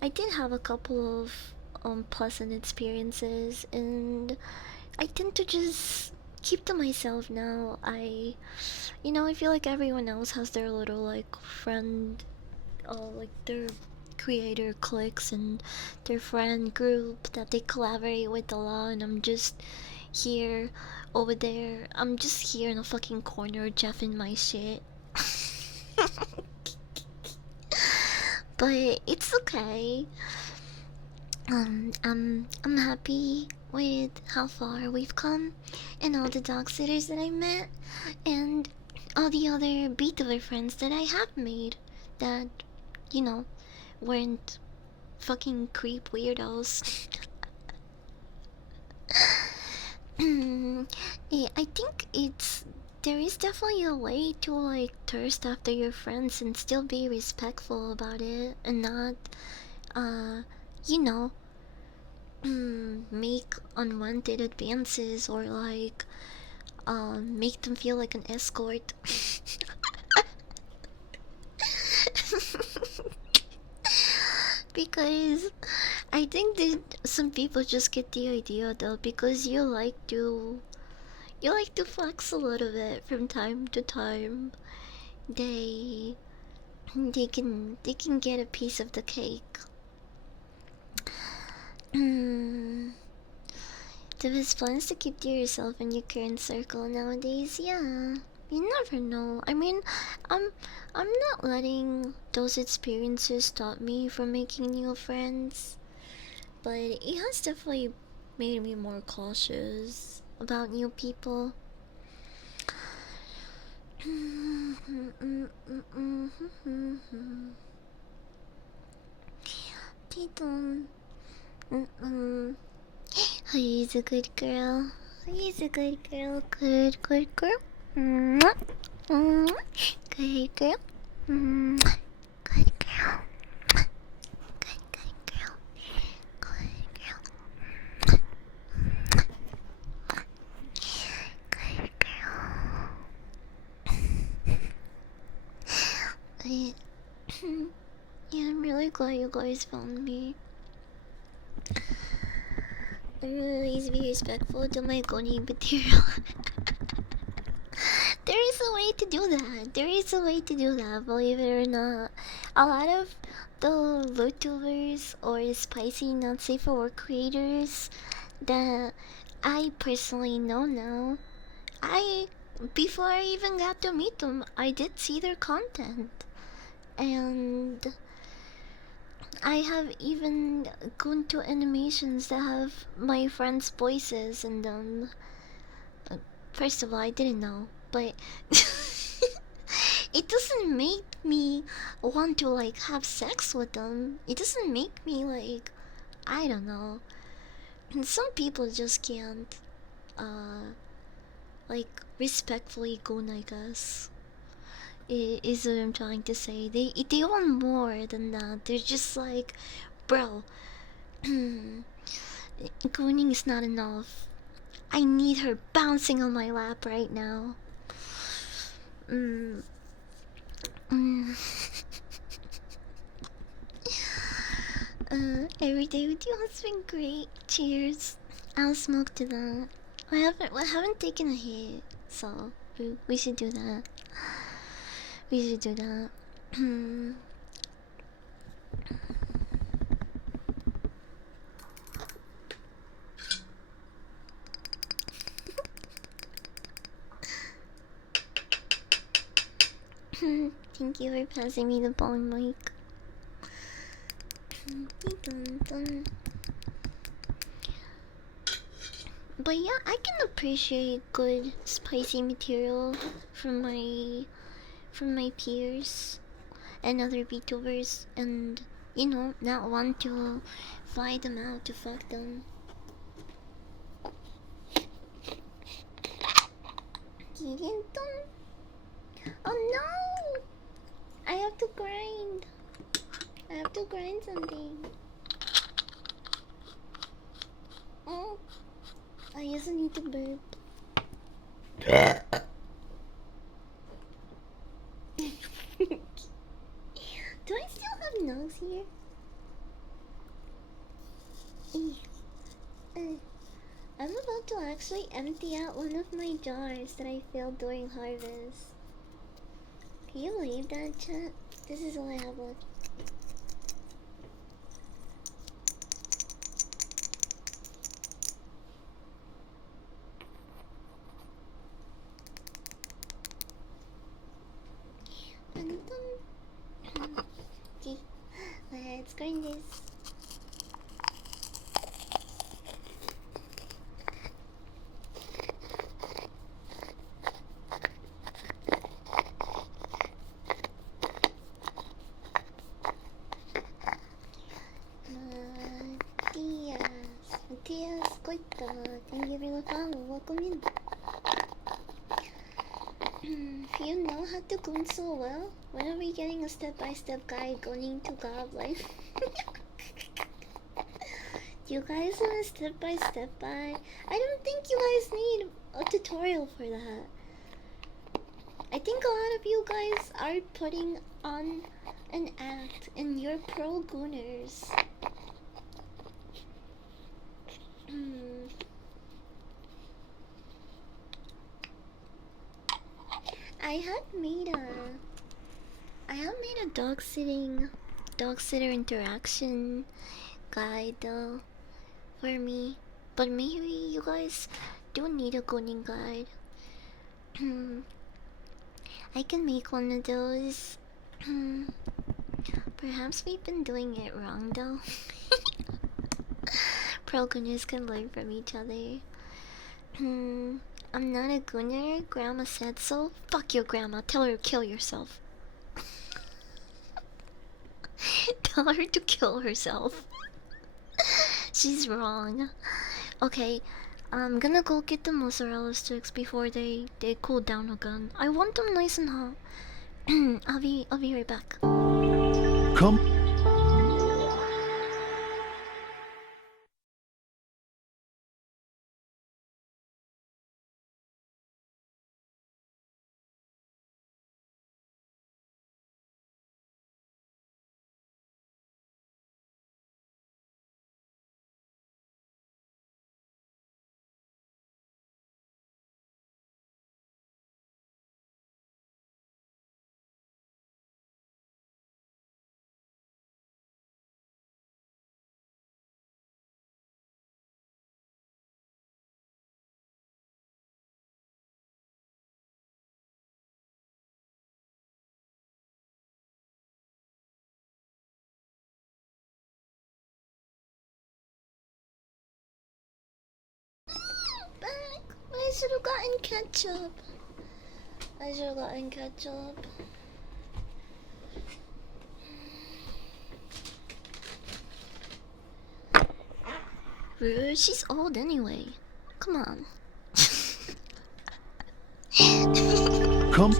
I did have a couple of pleasant experiences, and I tend to just keep to myself now. I feel like everyone else has their little like friend, like their creator cliques and their friend group that they collaborate with a lot, and I'm just here, over there. I'm just here in a fucking corner, jeffing my shit. But it's okay. I'm happy with how far we've come, and all the dog sitters that I met, and all the other beetler friends that I have made that, you know, weren't fucking creep weirdos. Yeah, I think there is definitely a way to like thirst after your friends and still be respectful about it and not, uh, you know, make unwanted advances or like make them feel like an escort. Because I think that some people just get the idea though, because you like to flex a little bit from time to time. They they can get a piece of the cake. The best plan is to keep to yourself and your current circle nowadays. Yeah, you never know. I mean, I'm I'm not letting those experiences stop me from making new friends, but it has definitely made me more cautious about new people. Titon. He's a good girl. He's a good girl. Good girl. Mwah. Mwah. Good girl. Mwah. Good girl. Good girl. Good girl. Good girl. Yeah, I'm really glad you guys found me. Always be respectful to my cloning material. There is a way to do that. There is a way to do that, believe it or not. A lot of the YouTubers or spicy not safe for work creators that I personally know now, I before I even got to meet them, I did see their content. And I have even gone to animations that have my friends' voices in them. First of all, I didn't know, but it doesn't make me want to like have sex with them. It doesn't make me like, I don't know. And some people just can't, like respectfully go, I guess. Is what I'm trying to say. They want more than that. They're just like, bro, gooning is not enough. I need her bouncing on my lap right now. Mm. Mm. Every day with you has been great. Cheers. I'll smoke to that. I haven't taken a hit, so we should do that. We should do that. Thank you for passing me the bong mic. But yeah, I can appreciate good spicy material from my peers and other VTubers, and not want to fly them out to fuck them. Oh no! I have to grind. I have to grind something. Oh, I also need to burp. Do I still have nose here? I'm about to actually empty out one of my jars that I filled during harvest. Can you believe that, chat? This is all I have left. Okay, let's grind this. Matias, Koita, thank you for the follow. Welcome in. If you know how to goon so well, when are we getting a step-by-step guide going to God life? Do you guys want a step-by-step guide? I don't think you guys need a tutorial for that. I think a lot of you guys are putting on an act and you're pro gooners. I had made a dog sitter interaction guide for me, but maybe you guys don't need a coding guide. I can make one of those. Perhaps we've been doing it wrong though. Progoners can learn from each other. I'm not a gunner. Grandma said so. Fuck your grandma. Tell her to kill yourself. Tell her to kill herself. She's wrong. Okay, I'm gonna go get the mozzarella sticks before they cool down again. I want them nice and hot. I'll be right back. Come. Back. I should have gotten ketchup. Rude. She's old anyway. Come on. Come.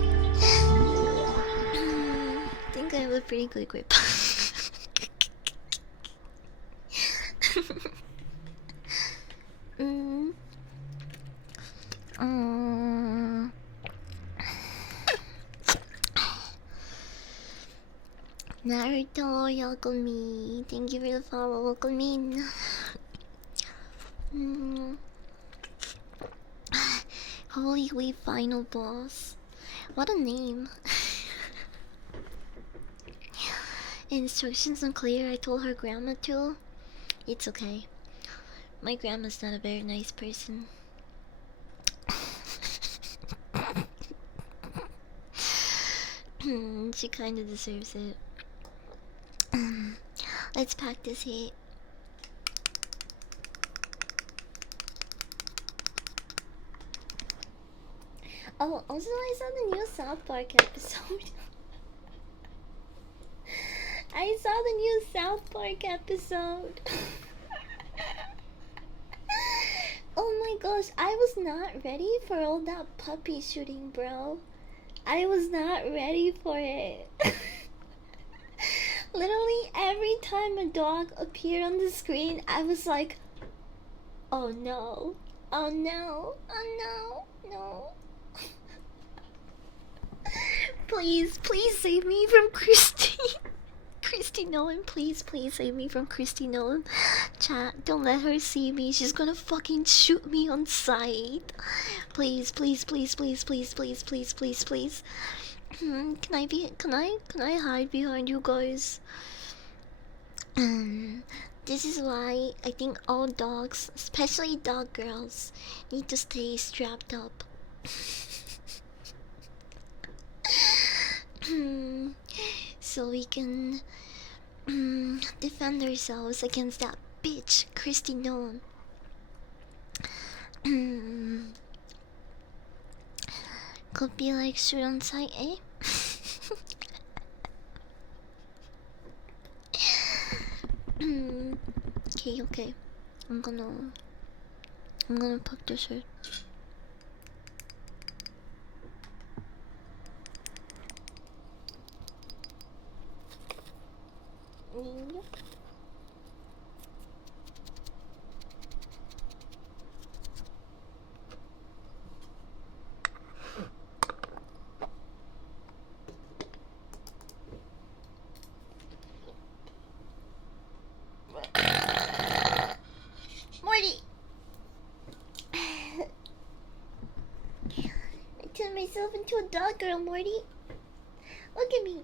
Think I have a pretty good grip. mm. Naruto, welcome me. Thank you for the follow. Welcome in. Holy Wave Final Boss. What a name. Instructions unclear. I told her grandma to. It's okay. My grandma's not a very nice person. She kinda deserves it. Let's pack this heat. Oh, also I saw the new South Park episode. I saw the new South Park episode. Oh my gosh, I was not ready for all that puppy shooting, bro. I was not ready for it. Literally every time a dog appeared on the screen, I was like, oh no, oh no, oh no, no. Please, please save me from Christy. Christy Nolan, please, please save me from Christy Nolan. Chat, don't let her see me. She's gonna fucking shoot me on sight. Please, please, please, please, please, please, please, please, please. Can I hide behind you guys? This is why I think all dogs, especially dog girls, need to stay strapped up. So we can defend ourselves against that bitch, Christy Nolan. Could be like shoot on sight, eh? Okay, okay. I'm gonna pack the shirt. Morty! I turned myself into a dog girl, Morty. Look at me.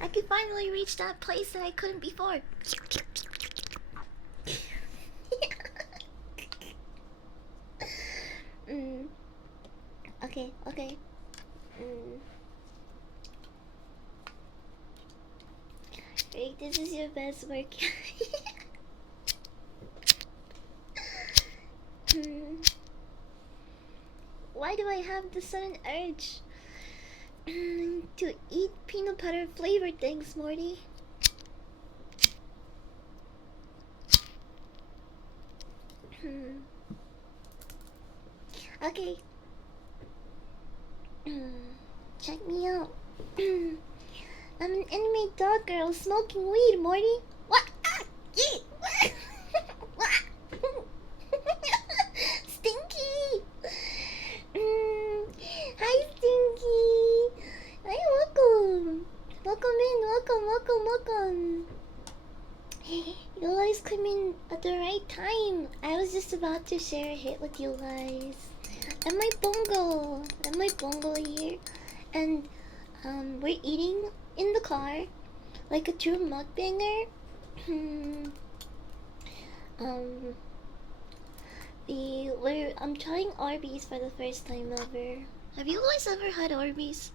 I could finally reach that place that I couldn't before. mm. Okay, okay. Rick, this is your best work. Why do I have the sudden urge to eat peanut butter flavored things, Morty? Okay. Check me out. I'm an anime dog girl smoking weed, Morty. What? Ah! Eat! What? Stinky! Hi, Stinky! Hi, welcome! Welcome in, welcome. You guys come in at the right time. I was just about to share a hit with you guys. And my bongo here. And we're eating in the car like a true mukbanger. I'm trying Arby's for the first time ever. Have you guys ever had Arby's?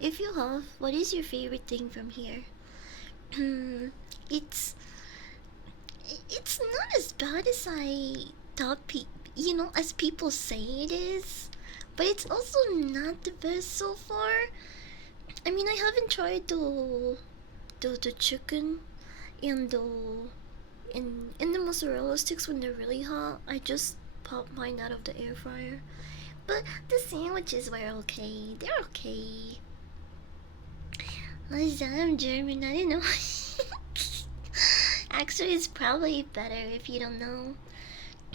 If you have, what is your favorite thing from here? it's it's not as bad as I thought. As people say it is, but it's also not the best so far. I mean, I haven't tried the chicken and the mozzarella sticks when they're really hot. I just pop mine out of the air fryer. But the sandwiches were okay. They're okay. I'm German. I don't know. Actually, it's probably better if you don't know.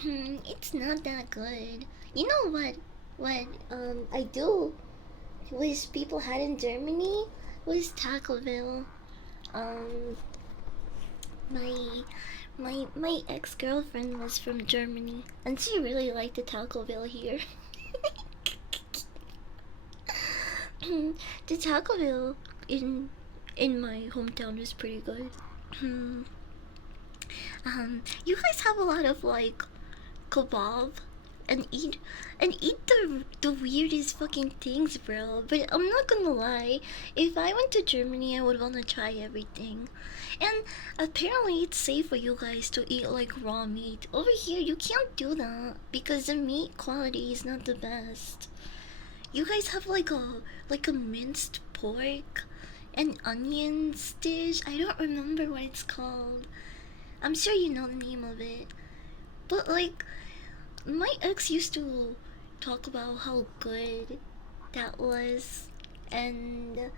It's not that good. You know what? I do wish people had in Germany was Taco Bell. My ex-girlfriend was from Germany, and she really liked the Taco Bell here. The Taco Bell in my hometown was pretty good. You guys have a lot of like kebab and eat the weirdest fucking things, bro. But I'm not gonna lie, if I went to Germany, I would wanna try everything. And apparently, it's safe for you guys to eat like raw meat. Over here, you can't do that because the meat quality is not the best. You guys have like a minced pork and onions dish. I don't remember what it's called. I'm sure you know the name of it. But like, my ex used to talk about how good that was, and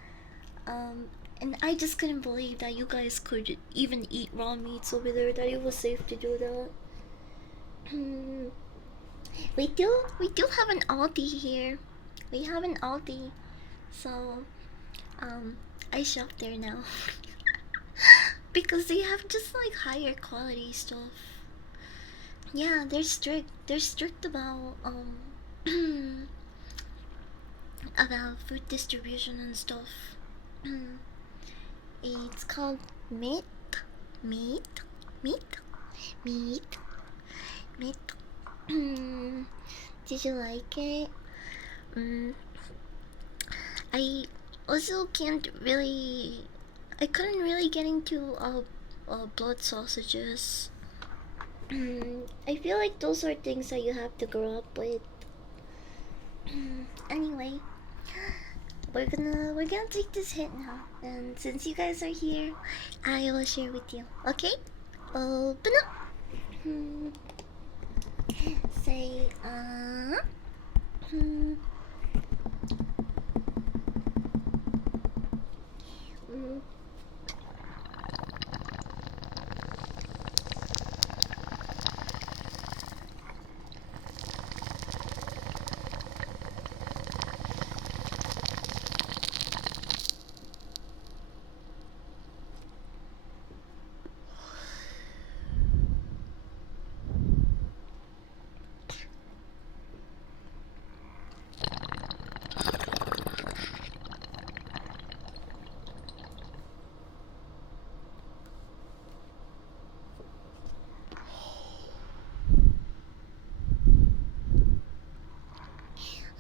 and I just couldn't believe that you guys could even eat raw meats over there. That it was safe to do that. We do have an Aldi here. We have an Aldi, so I shop there now because they have just like higher quality stuff. Yeah, they're strict. They're strict about about food distribution and stuff. It's called meat, meat, meat, meat, meat. Did you like it? I also can't really. I couldn't really get into blood sausages. I feel like those are things that you have to grow up with. Anyway, we're gonna take this hit now, and since you guys are here, I will share with you. Okay? Open up. Say hmm.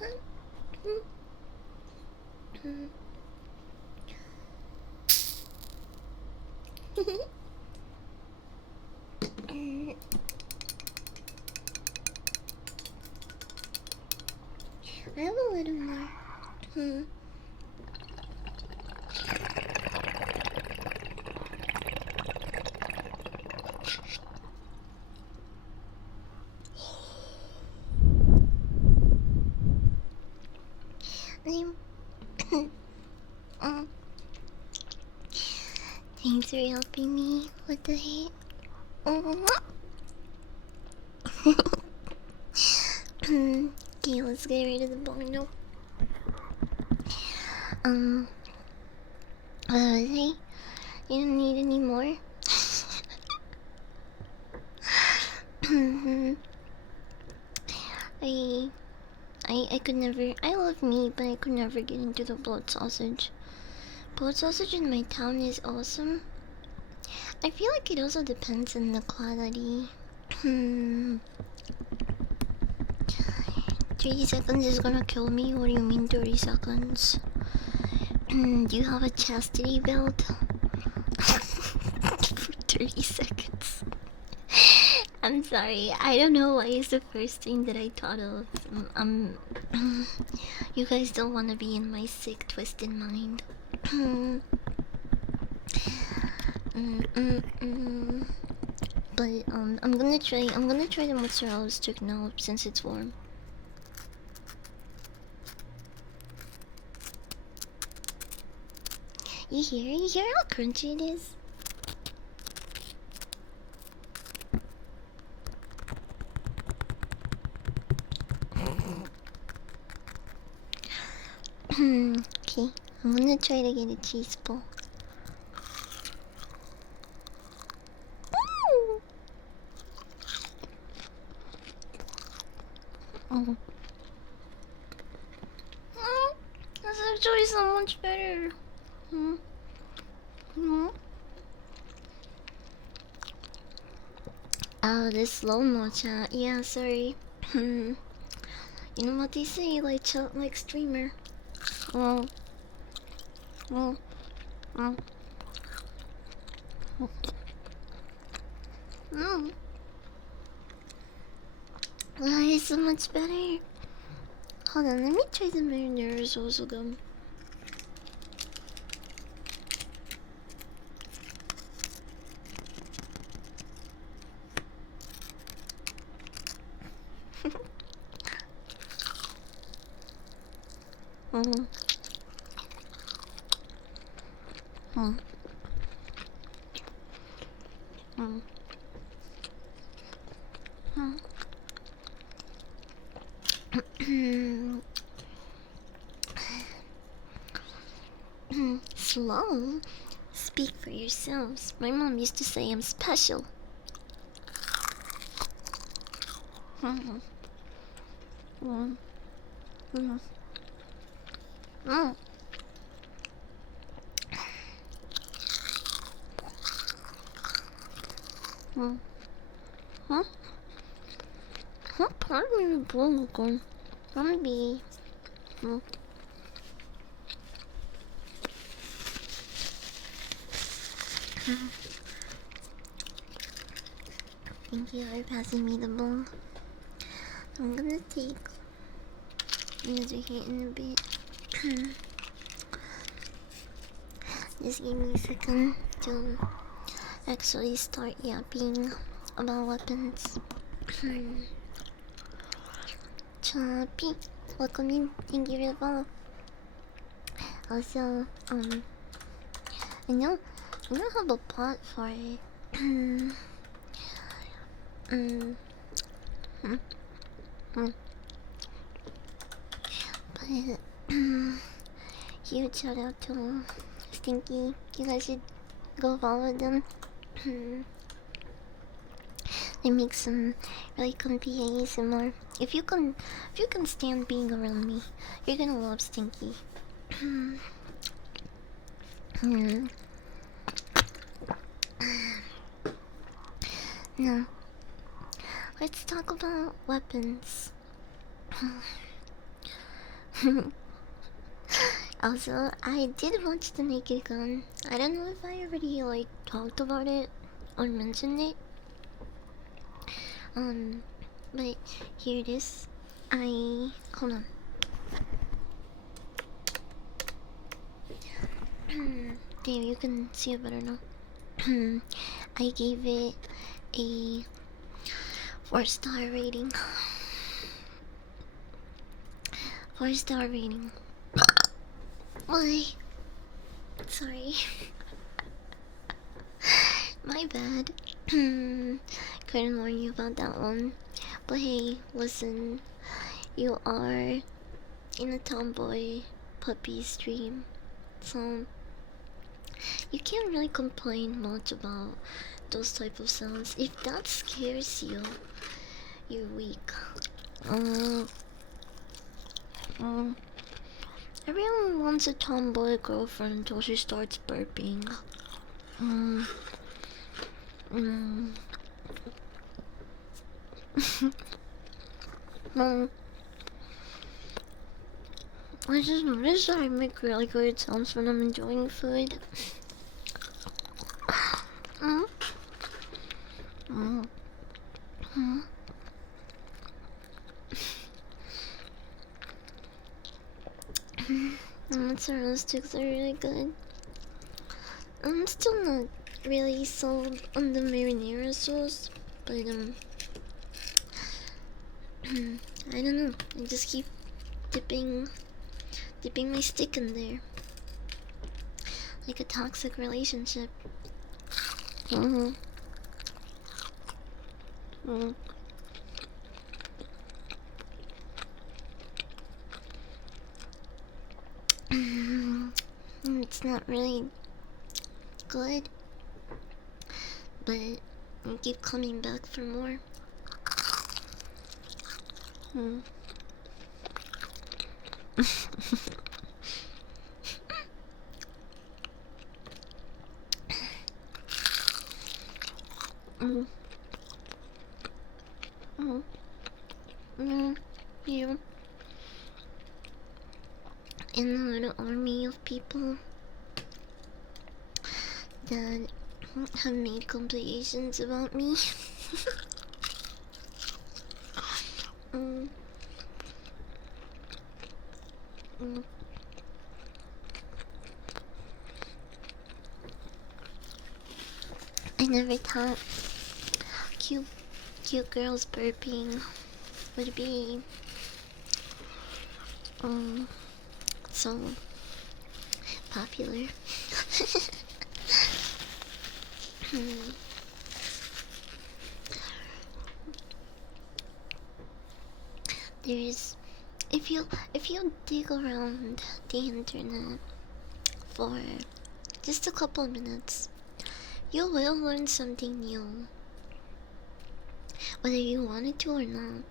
I have a little more. I'm thanks for helping me with the hate. Okay, let's get rid of the bone now. What was I? You don't need any more? I I could never. I love meat, but I could never get into the blood sausage. Blood sausage in my town is awesome. I feel like it also depends on the quality. 30 seconds is gonna kill me? What do you mean 30 seconds? Do you have a chastity belt? For 30 seconds. I'm sorry, I don't know why it's the first thing that I thought of. You guys don't want to be in my sick, twisted mind. But I'm gonna try the mozzarella stick now since it's warm. You hear how crunchy it is? Okay, I'm gonna try to get a cheese ball. Oh. That's actually so much better. Oh, this slow-mo chat. Yeah, sorry. You know what they say, like chat like streamer. Oh. Oh. Oh. Oh. That is so much better. Hold on, let me try the marinara also gum. Slow? Speak for yourselves. My mom used to say I'm special. Huh? Huh? Pardon me, Bronco. Arby. Thank you for passing me the bowl. I'm gonna take another hit in a bit. Just give me a second to actually start yapping about weapons. Choppy, welcome in. Thank you for the follow. Also, I know I don't have a plot for it. But huge shout out to Stinky. You guys should go follow them. They make some really comfy ASMR. If you can stand being around me, you're gonna love Stinky. Now, let's talk about weapons. Also, I did watch the Naked Gun. I don't know if I already like talked about it or mentioned it. Um, but here it is. Hold on. There, you can see it better now. I gave it a 4-star rating. 4-star rating. Why? Sorry. My bad. Couldn't warn you about that one. But hey, listen. You are in a tomboy puppy stream. So you can't really complain much about those type of sounds. If that scares you, you're weak. Everyone wants a tomboy girlfriend until she starts burping. Mm. Mm. I just noticed that I make really good sounds when I'm enjoying food. Mm. Mm. Mm. Mozzarella sticks are really good. I'm still not really sold on the marinara sauce, but I don't know. I just keep dipping my stick in there, like a toxic relationship. Mm-hmm. Mm. It's not really good, but I keep coming back for more. Mm. Mm. Mm. Mm. Yeah. And an army of people that have made compilations about me. mm. Mm. I never thought cute girls burping would be so popular. There's if you dig around the internet for just a couple minutes, you will learn something new, whether you wanted to or not.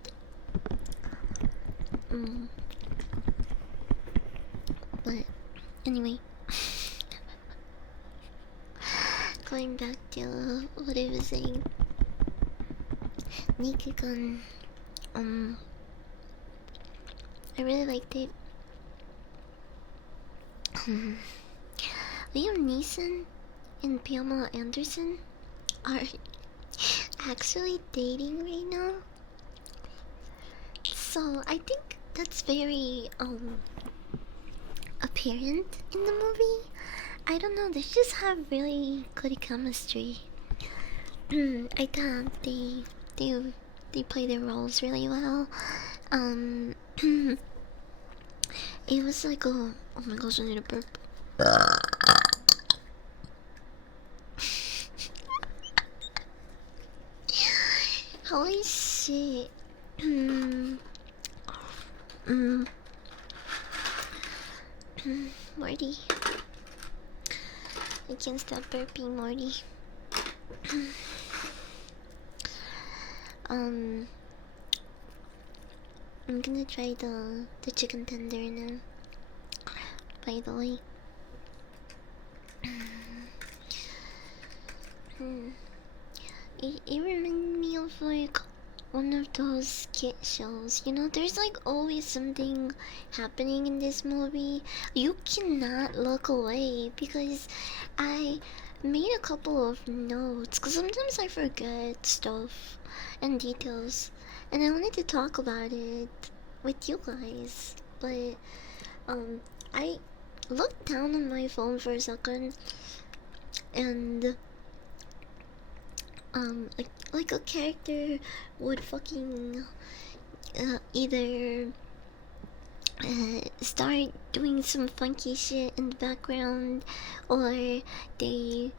But anyway, going back to what I was saying, Naked Gun. I really liked it. Liam Neeson and Pamela Anderson are actually dating right now. So I think that's very apparent in the movie. I don't know, they just have really good chemistry. I thought they play their roles really well. It was like a oh my gosh, I need a burp. Holy shit. Morty. I can't stop burping, Morty. I'm gonna try the chicken tender now. By the way. It reminded me of like one of those kid shows. You know, there's like always something happening in this movie. You cannot look away because I made a couple of notes because sometimes I forget stuff and details, and I wanted to talk about it with you guys, but um, I looked down on my phone for a second and like a character would fucking either start doing some funky shit in the background, or they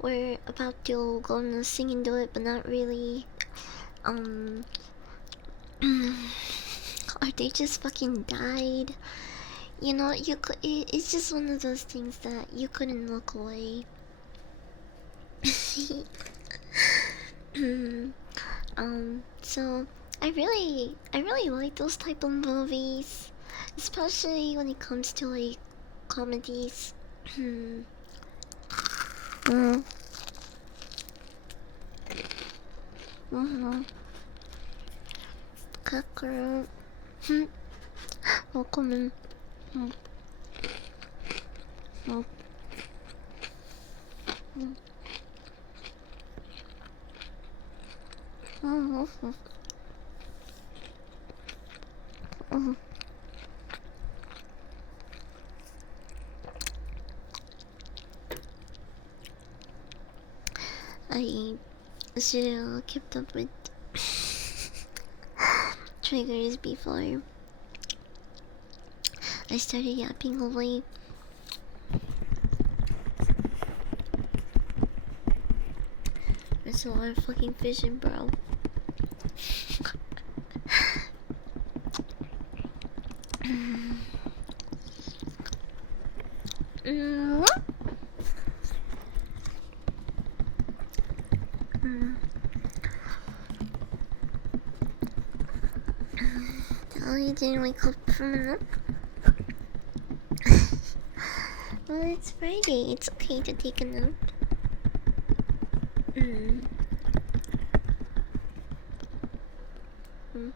were about to go and sing and do it but not really, um or they just fucking died. You know, it's just one of those things that you couldn't look away. So I really like those type of movies, especially when it comes to like comedies. mm. Mm-hmm. Kakuru. Welcome. Mm. Mm. Mm. Mm. Mm. I should have kept up with triggers before I started yapping away. There's a lot of fucking fishing, bro. Mm. Mm. Oh, you didn't wake up from a nap? Well, it's Friday. It's okay to take a nap. Mm. Mm.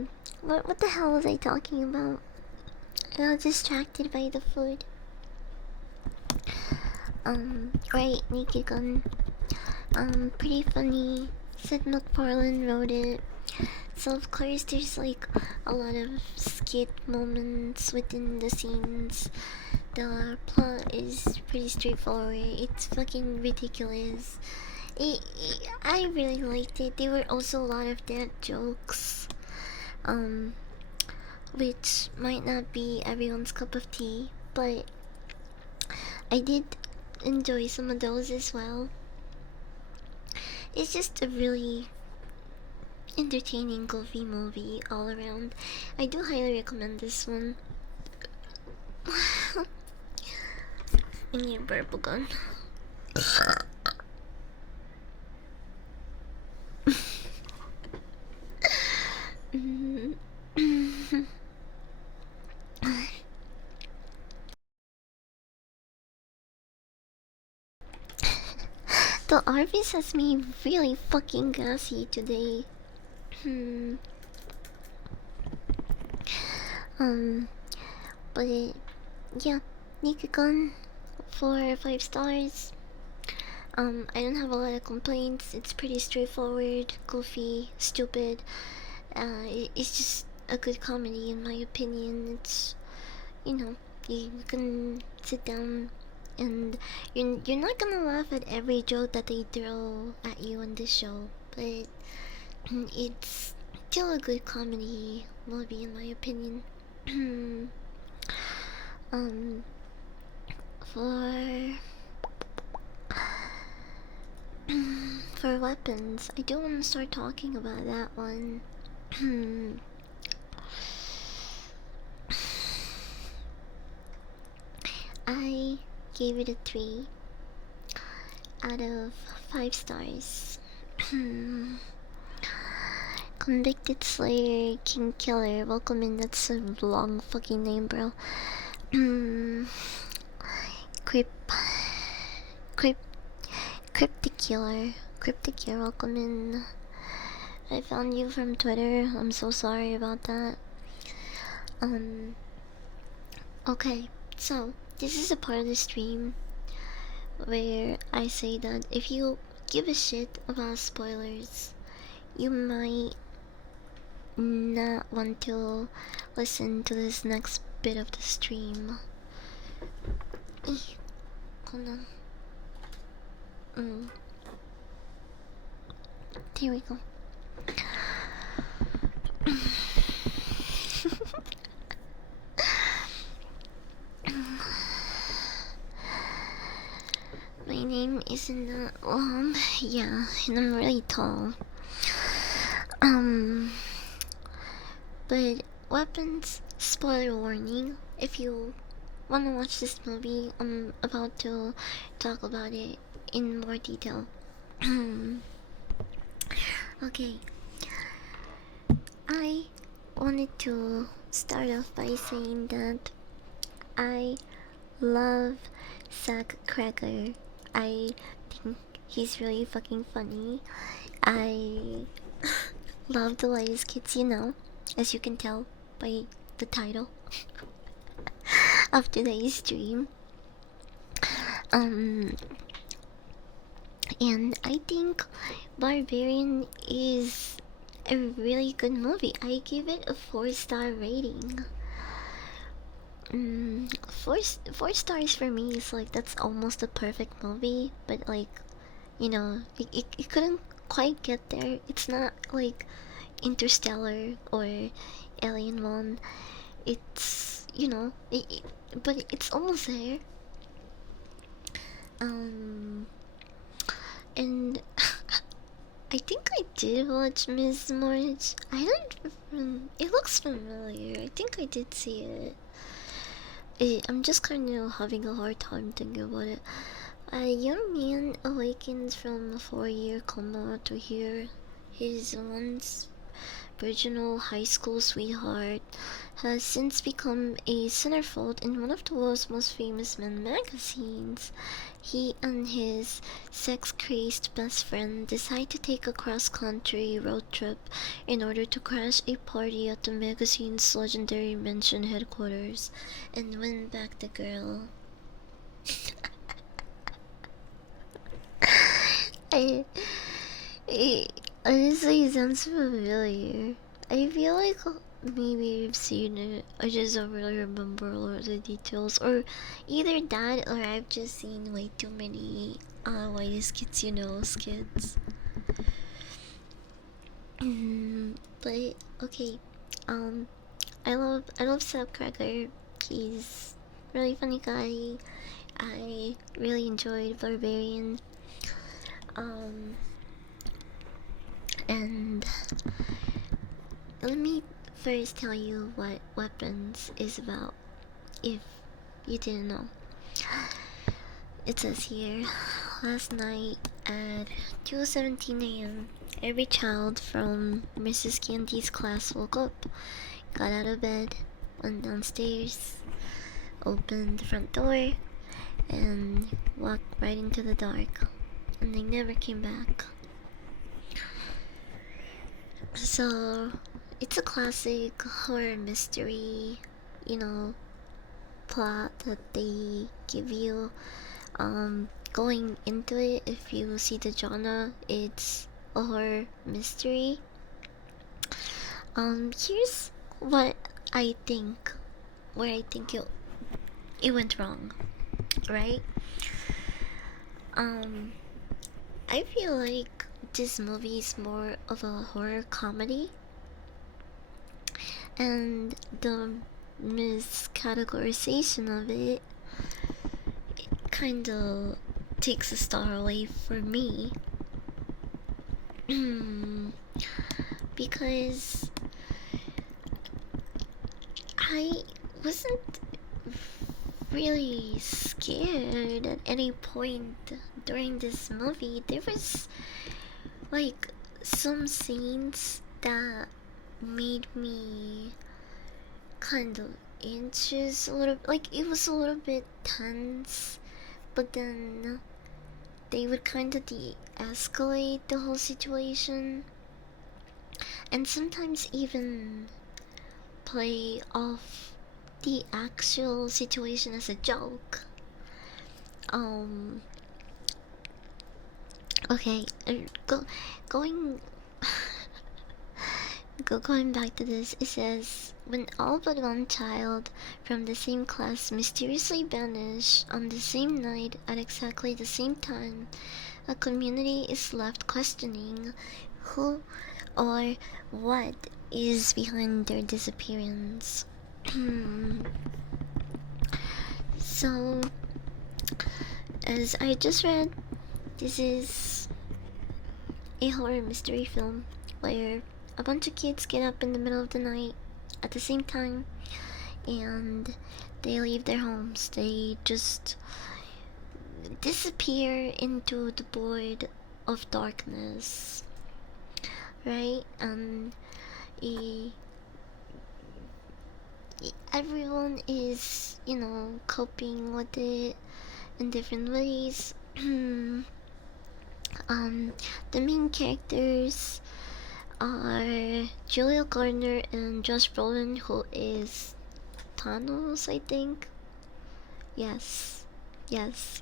Mm. But what the hell was I talking about? I got distracted by the food. Right, Naked Gun. Pretty funny. Sid MacFarlane wrote it. So of course there's like a lot of skit moments within the scenes. The plot is pretty straightforward. It's fucking ridiculous. I really liked it. There were also a lot of dad jokes, um, which might not be everyone's cup of tea, but I did enjoy some of those as well. It's just a really entertaining, goofy movie all around. I do highly recommend this one. I need a purple gun. The Arbys has me really fucking gassy today. Um, but yeah, Naked Gun, 4 or 5 stars. I don't have a lot of complaints. It's pretty straightforward, goofy, stupid. It's just a good comedy in my opinion. It's, you know, you can sit down and you're not gonna laugh at every joke that they throw at you on this show, but it's still a good comedy movie in my opinion. um, for for weapons, I do want to start talking about that one. I gave it a 3 out of 5 stars. Convicted Slayer, King Killer, welcome in. That's a long fucking name, bro. Crypt, Crypt, Cryptic Killer, welcome in. I found you from Twitter. I'm so sorry about that. Okay, so this is a part of the stream where I say that if you give a shit about spoilers, you might not want to listen to this next bit of the stream. Hold on. There we go. My name isn't that long. Yeah, and I'm really tall. But weapons, spoiler warning. If you wanna watch this movie, I'm about to talk about it in more detail. Okay. I wanted to start off by saying that I love Zack Cracker. I think he's really fucking funny. I love the latest kids, you know, as you can tell by the title of today's stream. And I think Barbarian is a really good movie. I give it a 4-star rating. Four stars for me is like that's almost a perfect movie, but like, you know, it couldn't quite get there. It's not like Interstellar or Alien One. It's, you know, but it's almost there. And I think I did watch Miss March. I don't. It looks familiar. I think I did see it. I'm just kind of having a hard time thinking about it. A young man awakens from a 4-year coma to hear his once virginal high school sweetheart has since become a centerfold in one of the world's most famous men magazines. He and his sex-crazed best friend decide to take a cross-country road trip in order to crash a party at the magazine's legendary mansion headquarters and win back the girl. I honestly, it sounds familiar. I feel like maybe I've seen it. I just don't really remember a lot of the details. Or either that or I've just seen way too many Whitest Kids You Know skits. But okay. I love Sap Cracker. He's a really funny guy. I really enjoyed Barbarian. And let me first tell you what Weapons is about, if you didn't know. It says here, last night at 2:17 a.m., every child from Mrs. Candy's class woke up, got out of bed, went downstairs, opened the front door, and walked right into the dark, and they never came back. So, it's a classic horror mystery, you know, plot that they give you. Going into it, if you see the genre, it's a horror mystery. Here's what I think, where I think it went wrong, right? I feel like this movie is more of a horror comedy, and the miscategorization of it kind of takes a star away for me. Because I wasn't really scared at any point during this movie. There was like some scenes that made me kind of anxious a little, like it was a little bit tense, but then they would kind of de-escalate the whole situation and sometimes even play off the actual situation as a joke. Um, okay, going going back to this, it says when all but one child from the same class mysteriously vanish on the same night at exactly the same time, a community is left questioning who or what is behind their disappearance. So, as I just read, this is a horror mystery film where a bunch of kids get up in the middle of the night at the same time and they leave their homes. They just disappear into the void of darkness, right? And everyone is, coping with it in different ways. The main characters are Julia Garner and Josh Brolin, who is Thanos, I think. Yes,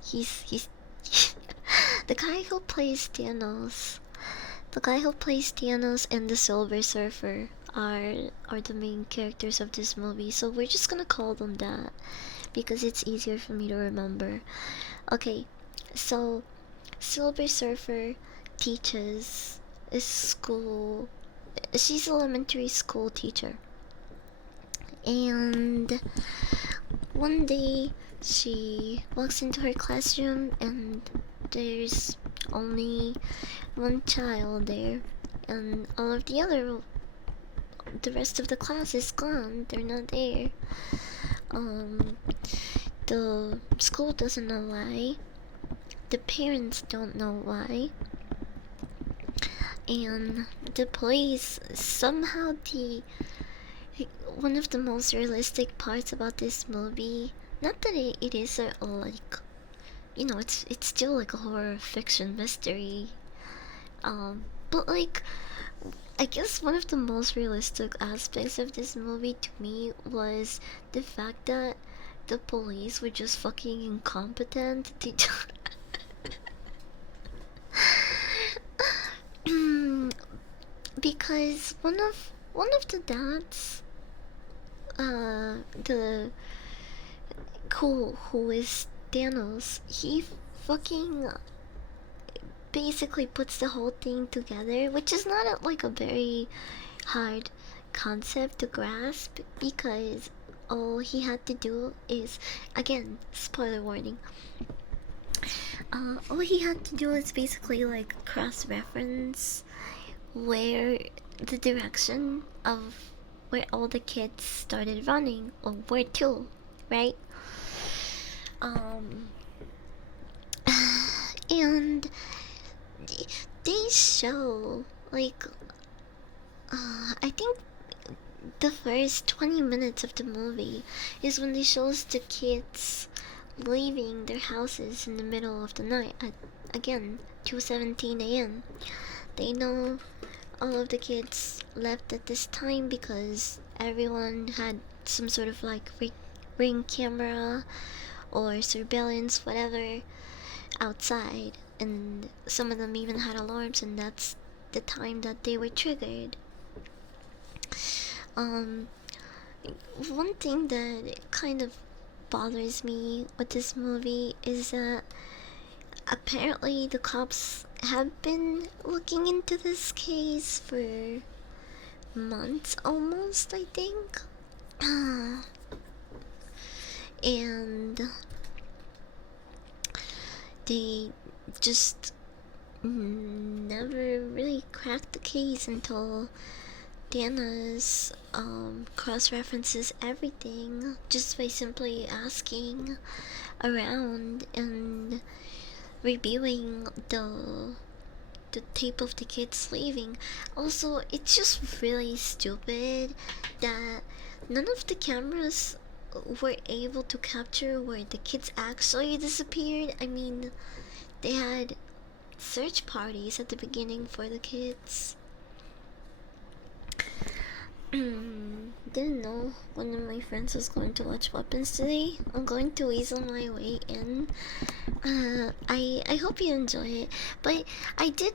he's the guy who plays Thanos. The guy who plays Thanos and the Silver Surfer are the main characters of this movie. So we're just gonna call them that because it's easier for me to remember. Okay, so Silver Surfer teaches a school. She's an elementary school teacher, and one day she walks into her classroom and there's only one child there, and all of the rest of the class is gone. They're not there. The school doesn't know why. The parents don't know why. And the police somehow one of the most realistic parts about this movie, not that it is like, it's still like a horror fiction mystery, but like I guess one of the most realistic aspects of this movie to me was the fact that the police were just fucking incompetent. Because one of the dads, the who is Thanos, he fucking basically puts the whole thing together, which is not like a very hard concept to grasp because all he had to do is, again, spoiler warning, all he had to do is basically like cross-reference where the direction of where all the kids started running or where to, right? Um, and they show like I think the first 20 minutes of the movie is when they shows the kids leaving their houses in the middle of the night at, again, 2:17 a.m. They know all of the kids left at this time because everyone had some sort of like ring camera or surveillance, whatever, outside, and some of them even had alarms, and that's the time that they were triggered. Um, One thing that kind of bothers me with this movie is that apparently the cops have been looking into this case for months almost, I think. And they just never really cracked the case until Dana's cross references everything just by simply asking around and reviewing the tape of the kids leaving. Also, it's just really stupid that none of the cameras were able to capture where the kids actually disappeared. I mean, they had search parties at the beginning for the kids. Didn't know one of my friends was going to watch Weapons today. I'm going to weasel my way in. I hope you enjoy it, but I did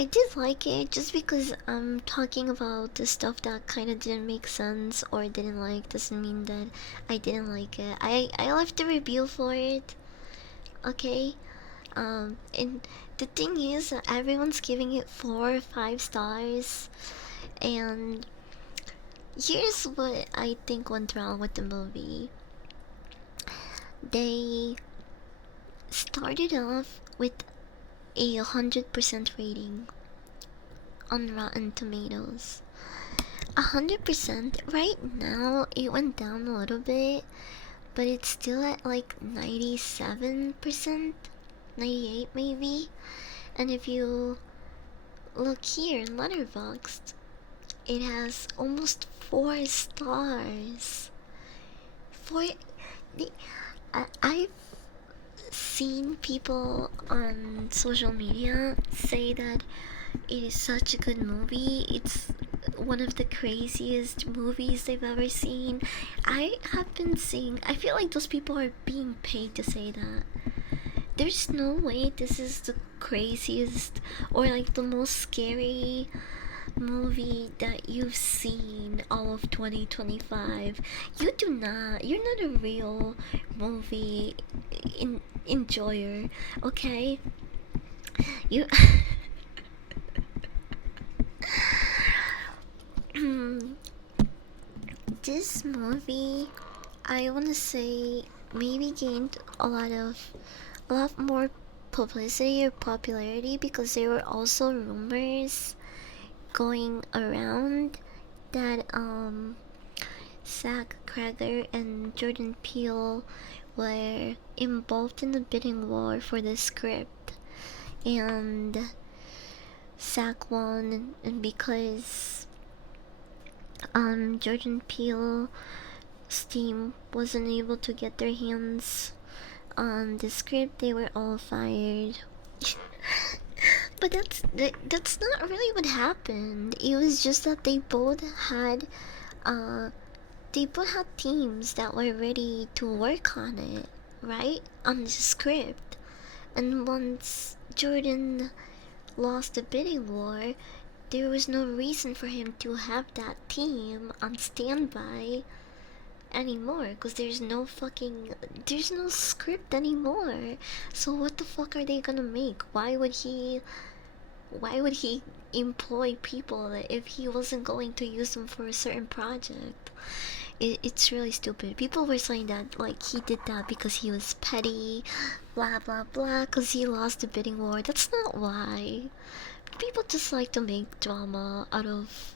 I did like it just because I'm talking about the stuff that kind of didn't make sense or didn't like doesn't mean that I didn't like it. I left a review for it, okay? And the thing is that everyone's giving it 4 or 5 stars, and here's what I think went wrong with the movie. They started off with a 100% rating on Rotten Tomatoes. 100%. Right now, it went down a little bit, but it's still at like 97%, 98 maybe. And if you look here in Letterboxd, it has almost 4 stars. For I've seen people on social media say that it is such a good movie. It's one of the craziest movies they've ever seen. I have been seeing. I feel like those people are being paid to say that. There's no way this is the craziest or like the most scary movie that you've seen all of 2025. You're not a real movie enjoyer, okay? You this movie, I want to say, maybe gained a lot more publicity or popularity because there were also rumors going around that Zach Cregger and Jordan Peele were involved in the bidding war for the script, and Zach won, and because Jordan Peele's team wasn't able to get their hands on the script, they were all fired. But that's not really what happened. It was just that uh they both had teams that were ready to work on it, right? On the script. And once Jordan lost the bidding war, there was no reason for him to have that team on standby anymore because there's no script anymore. So what the fuck are they gonna make? Why would he employ people if he wasn't going to use them for a certain project? It's really stupid. People were saying that like he did that because he was petty, blah blah blah, because he lost the bidding war. That's not why. People just like to make drama out of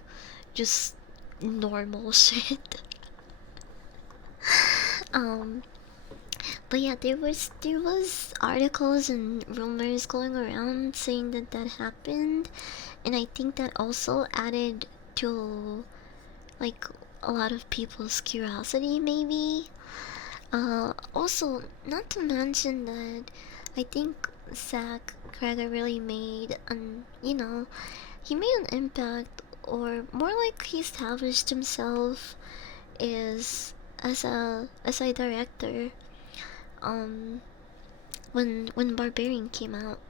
just normal shit. um but yeah, there was articles and rumors going around saying that that happened, and I think that also added to like a lot of people's curiosity maybe. Also, not to mention that I think Zach Cregger really made an he made an impact, or more like he established himself is as a director when Barbarian came out.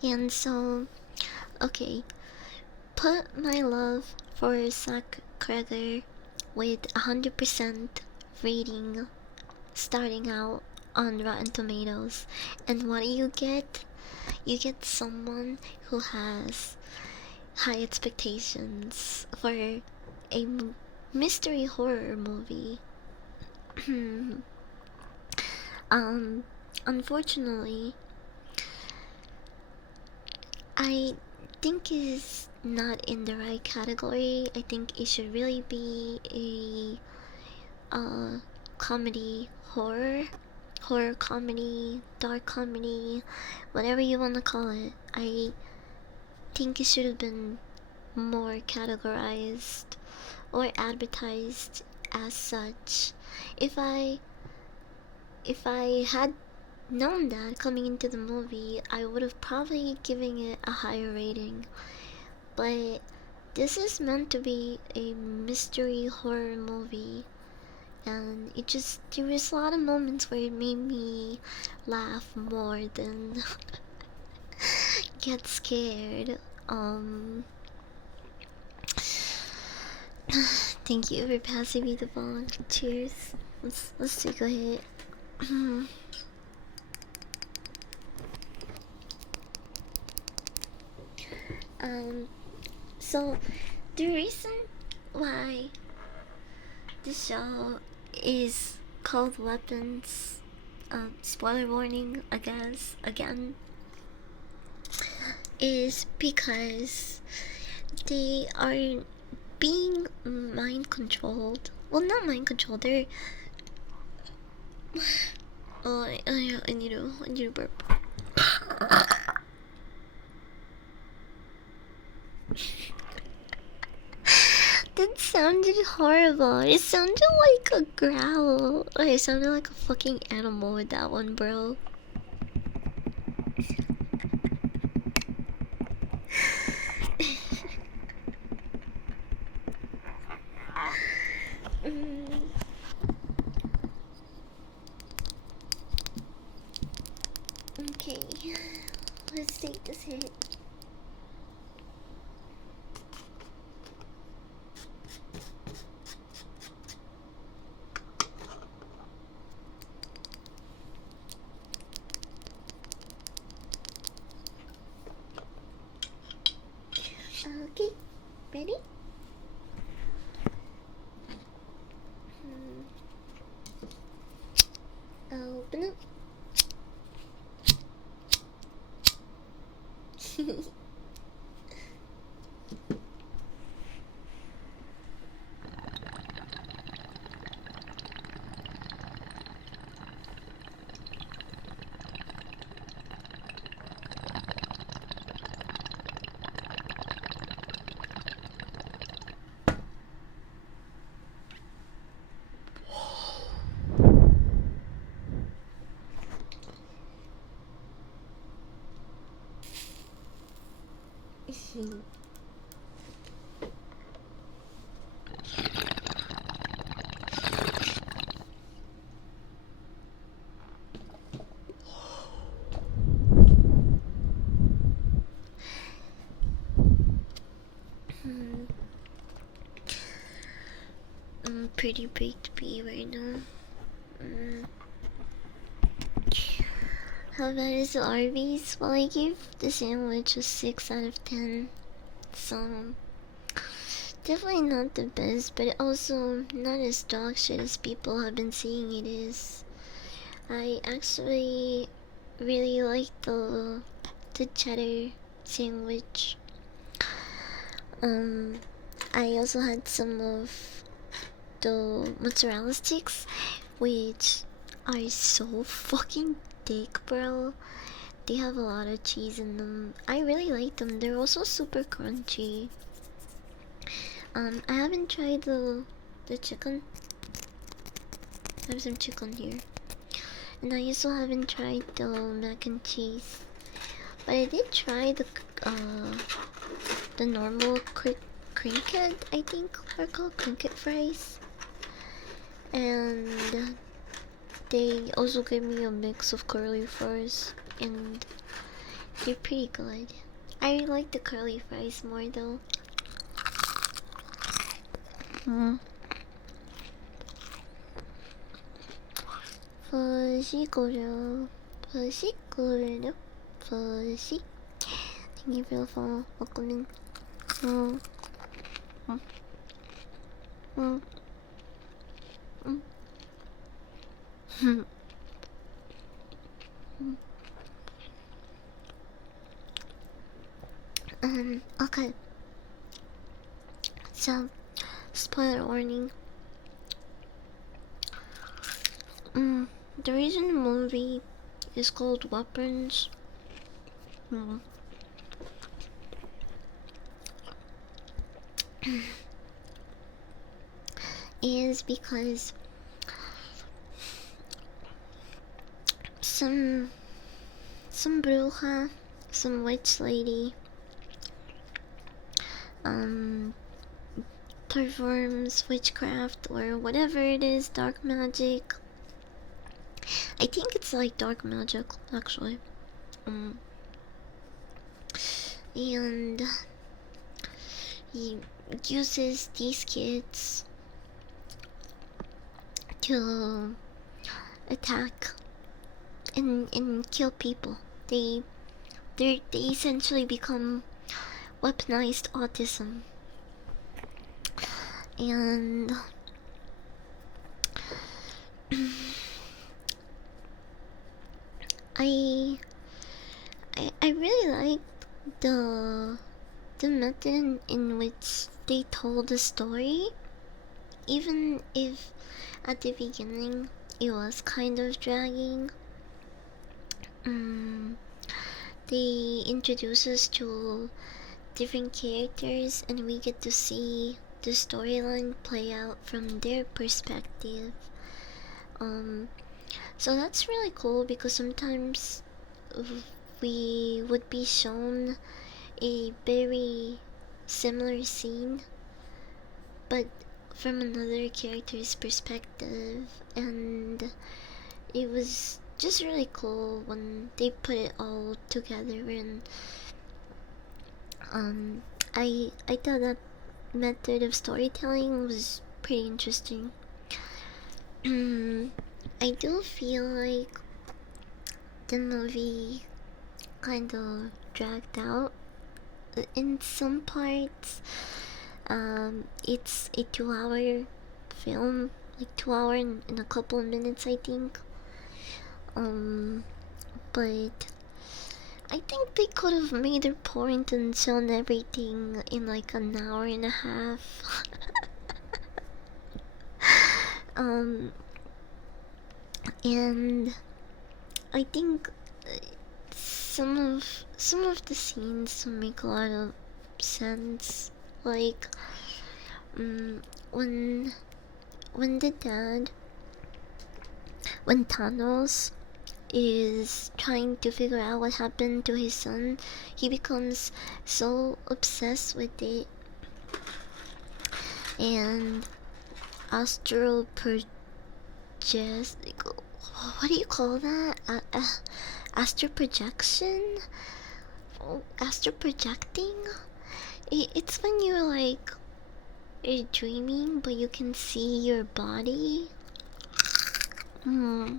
And so, okay, put my love for Zach Cregger with 100% rating starting out on Rotten Tomatoes. And what do you get? You get someone who has high expectations for a mystery horror movie. Unfortunately, I think is not in the right category. I think it should really be a comedy, horror comedy, dark comedy, whatever you want to call it. I think it should have been more categorized or advertised as such. If I if I had known that coming into the movie, I would have probably given it a higher rating. But this is meant to be a mystery horror movie, and there was a lot of moments where it made me laugh more than get scared. Thank you for passing me the ball. Cheers. Let's take a hit. So the reason why the show is called Weapons, spoiler warning, I guess, again, is because they are being mind controlled. Well, not mind controlled, they're. Oh, I need to burp. That sounded horrible. It sounded like a growl. It sounded like a fucking animal with that one, bro. Okay, let's take this hit. Okay, ready? Open up. I'm pretty baked bee right now. How bad is the Arby's? Well, I gave the sandwich a 6 out of 10. So, definitely not the best, but also not as dog shit as people have been saying it is. I actually really like the cheddar sandwich. I also had some of the mozzarella sticks, which are so fucking thick, bro. They have a lot of cheese in them. I really like them. They're also super crunchy. I haven't tried the chicken. I have some chicken here. And I also haven't tried the mac and cheese. But I did try the normal crinkle, I think they're called crinkle fries. And they also gave me a mix of curly fries, and they're pretty good. I like the curly fries more though. 버시고요, 버시고요, 버시. Thank you for the follow. Welcoming. Okay. So, spoiler warning. The reason the movie is called Weapons mm, is because some bruja, some witch lady, um, performs witchcraft or whatever it is, dark magic. I think it's like dark magic, actually. Um, and he uses these kids to attack and kill people. They essentially become weaponized autism, and I I really liked the method in which they told the story, even if at the beginning it was kind of dragging. Um, they introduce us to different characters, and we get to see the storyline play out from their perspective. Um, so that's really cool because sometimes we would be shown a very similar scene, but from another character's perspective, and it was just really cool when they put it all together. And I thought that method of storytelling was pretty interesting. I do feel like the movie kind of dragged out in some parts. It's a 2 hour film, like 2 hour and a couple of minutes, I think. But I think they could have made their point and shown everything in like an hour and a half. um, and I think some of the scenes make a lot of sense. Like, when the dad, when Thanos is trying to figure out what happened to his son, he becomes so obsessed with it and astral project. What do you call that? Astral projection? Oh, astral projecting? It's when you're dreaming, but you can see your body. Hmm.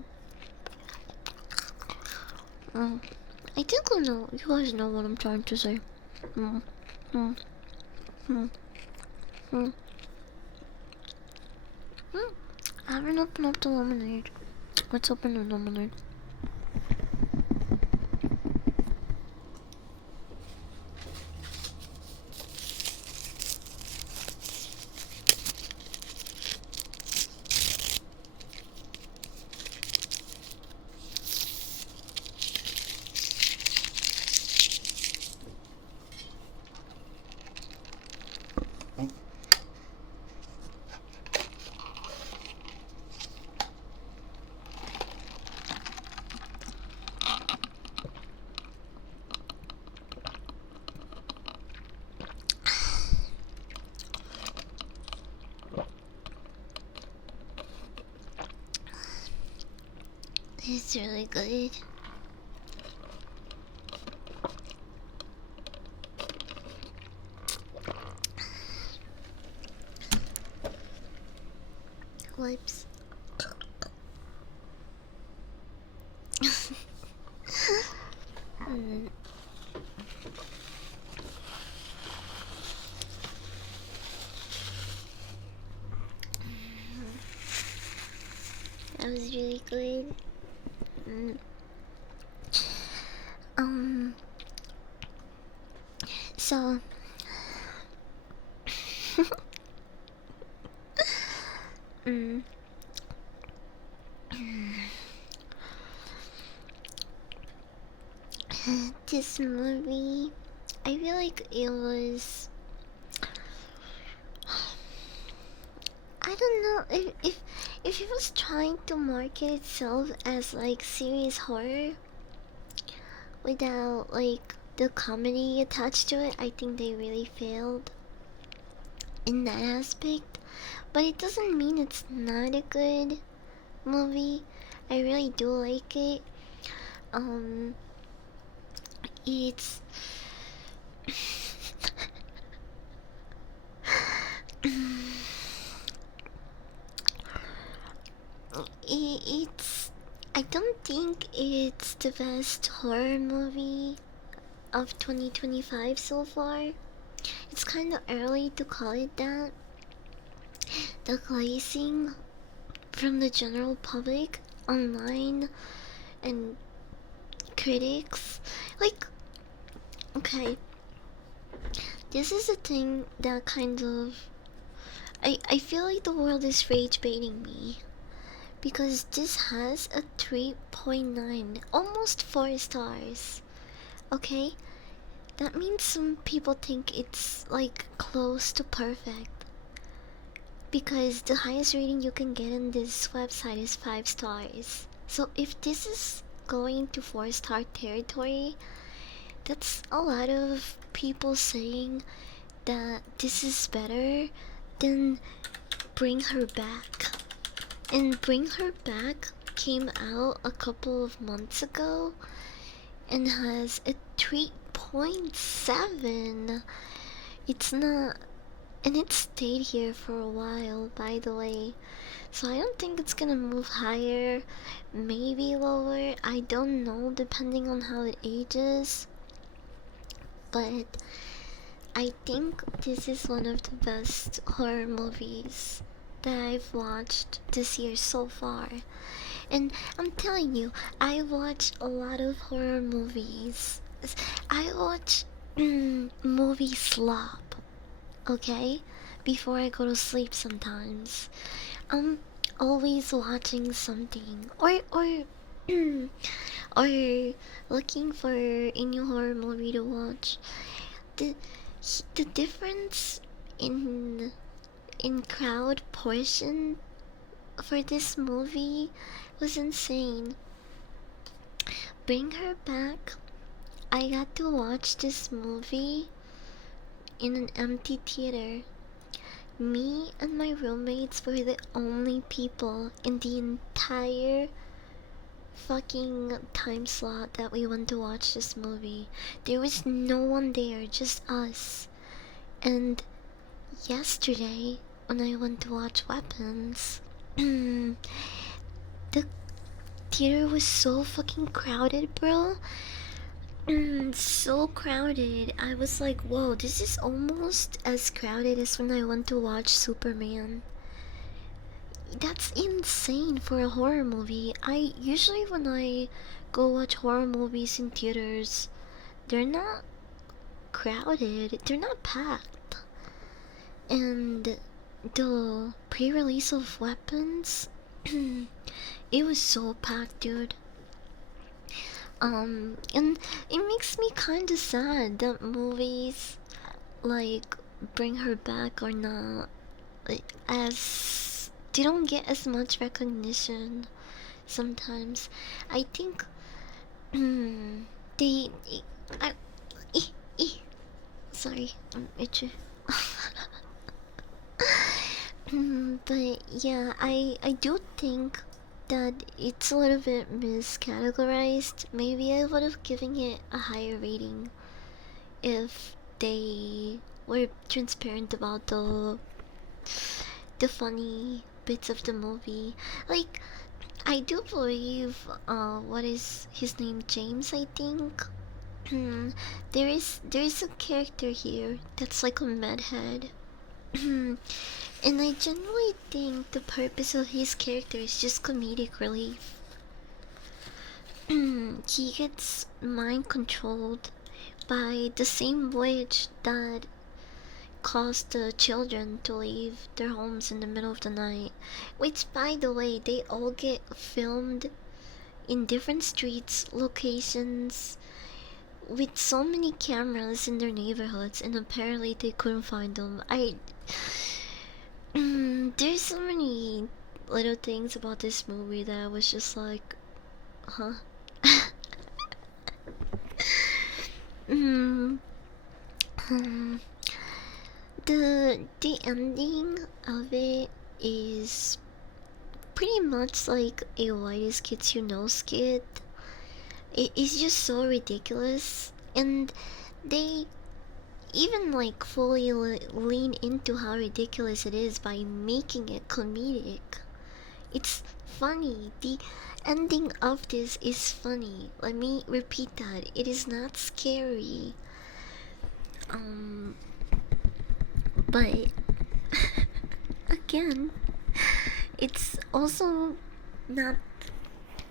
I think I know. You guys know what I'm trying to say. Hmm. Hmm. Hmm. Hmm. Hmm. I haven't opened up the lemonade. Let's open the lemonade. It's really good. Wipes. mm. That was really good. Mm. Um. So. Mm. This movie, I feel like it was. I don't know if it was trying to market itself as like serious horror without like the comedy attached to it. I think they really failed in that aspect. But it doesn't mean it's not a good movie. I really do like it. Um, it's it's. I don't think it's the best horror movie of 2025 so far. It's kind of early to call it that. The glazing from the general public online and critics, like, okay, this is a thing that kind of. I feel like the world is rage baiting me because this has a 3.9, almost 4 stars. Okay? That means some people think it's like close to perfect. Because the highest rating you can get in this website is 5 stars. So if this is going to 4-star territory, that's a lot of people saying that this is better than Bring Her Back. And Bring Her Back came out a couple of months ago and has a 3.7. It's not, and it stayed here for a while, by the way. So I don't think it's gonna move higher, maybe lower. I don't know, depending on how it ages. But I think this is one of the best horror movies that I've watched this year so far. And I'm telling you, I watch a lot of horror movies. I watch movie slop, okay? Before I go to sleep sometimes. I'm always watching something. Or looking for a new horror movie to watch. The the difference in crowd portion for this movie was insane. Bring Her Back. I got to watch this movie in an empty theater. Me and my roommates were the only people in the entire fucking time slot that we went to watch this movie. There was no one there, just us. And yesterday, when I went to watch Weapons, the theater was so fucking crowded, bro. So crowded. I was like, whoa, this is almost as crowded as when I went to watch Superman. That's insane for a horror movie. I usually, when I go watch horror movies in theaters, they're not crowded, they're not packed. And the pre-release of Weapons, it was so packed, dude. And it makes me kind of sad that movies like Bring Her Back are not like, as they don't get as much recognition sometimes. I think they I, eh, eh, sorry, I'm itchy. But yeah, I do think that it's a little bit miscategorized. Maybe I would have given it a higher rating if they were transparent about the funny bits of the movie. Like, I do believe what is his name, James, I think. There is a character here that's like a medhead. And I genuinely think the purpose of his character is just comedic relief. He gets mind controlled by the same witch that caused the children to leave their homes in the middle of the night. Which, by the way, they all get filmed in different streets, locations, with so many cameras in their neighborhoods, and apparently they couldn't find them. There's so many little things about this movie that I was just like, huh? mm, um, the ending of it is pretty much like a whitest kids you know skit. It is just so ridiculous, and they even like fully lean into how ridiculous it is by making it comedic. It's funny. The ending of this is funny. Let me repeat that. It is not scary. Um, but again, it's also not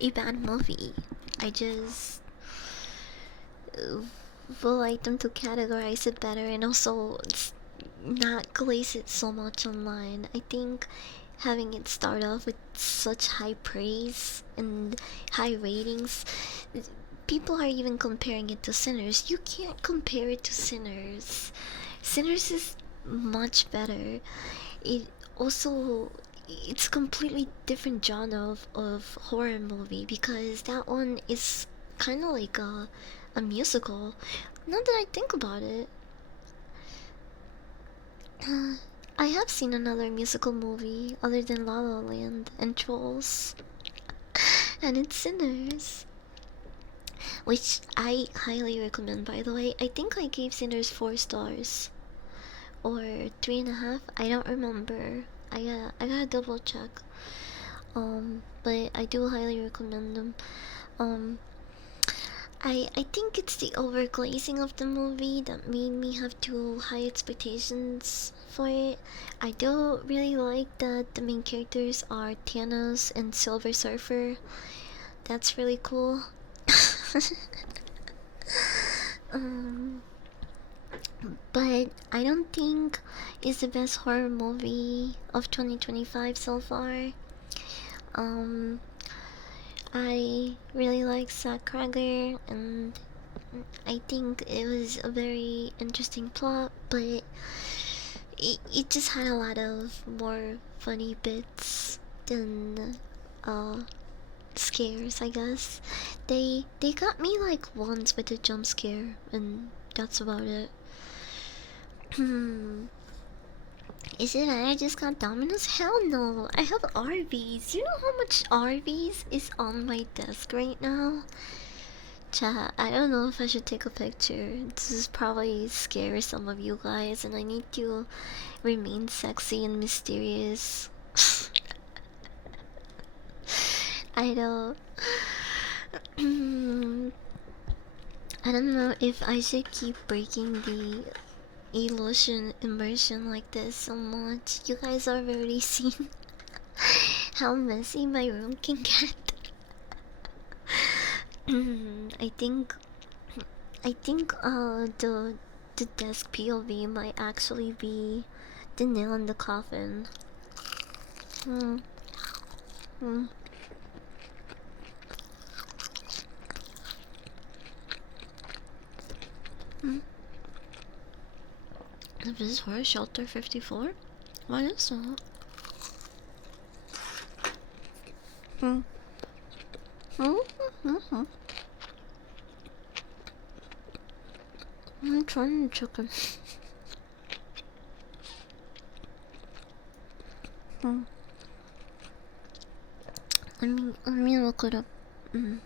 a bad movie. I just would like them to categorize it better and also not glaze it so much online. I think having it start off with such high praise and high ratings, people are even comparing it to Sinners. You can't compare it to Sinners. Sinners is much better. It also, it's completely different genre of horror movie because that one is kind of like a musical. Now that I think about it, I have seen another musical movie other than La La Land and Trolls, and it's Sinners, which I highly recommend. By the way, I think I gave Sinners 4 stars or 3.5. I don't remember. I gotta double check. But I do highly recommend them. Um, I think it's the overglazing of the movie that made me have too high expectations for it. I do really like that the main characters are Thanos and Silver Surfer. That's really cool. um, but I don't think it's the best horror movie of 2025 so far. Um, I really like Zack Crager, and I think it was a very interesting plot, but it just had a lot of more funny bits than scares, I guess. They got me like once with a jump scare, and that's about it. Is it I just got Domino's? Hell no! I have Arby's. You know how much Arby's is on my desk right now? Chat, I don't know if I should take a picture. This is probably scare some of you guys, and I need to remain sexy and mysterious. I don't. I don't know if I should keep breaking the illusion immersion like this so much. You guys have already seen how messy my room can get. I think the desk POV might actually be the nail in the coffin. Hmm. Hmm. Hmm. Is this for Shelter 54? What is that? Hmm. Hmm. Hmm. I'm trying to chicken. Hmm. Let me look it up. Mm.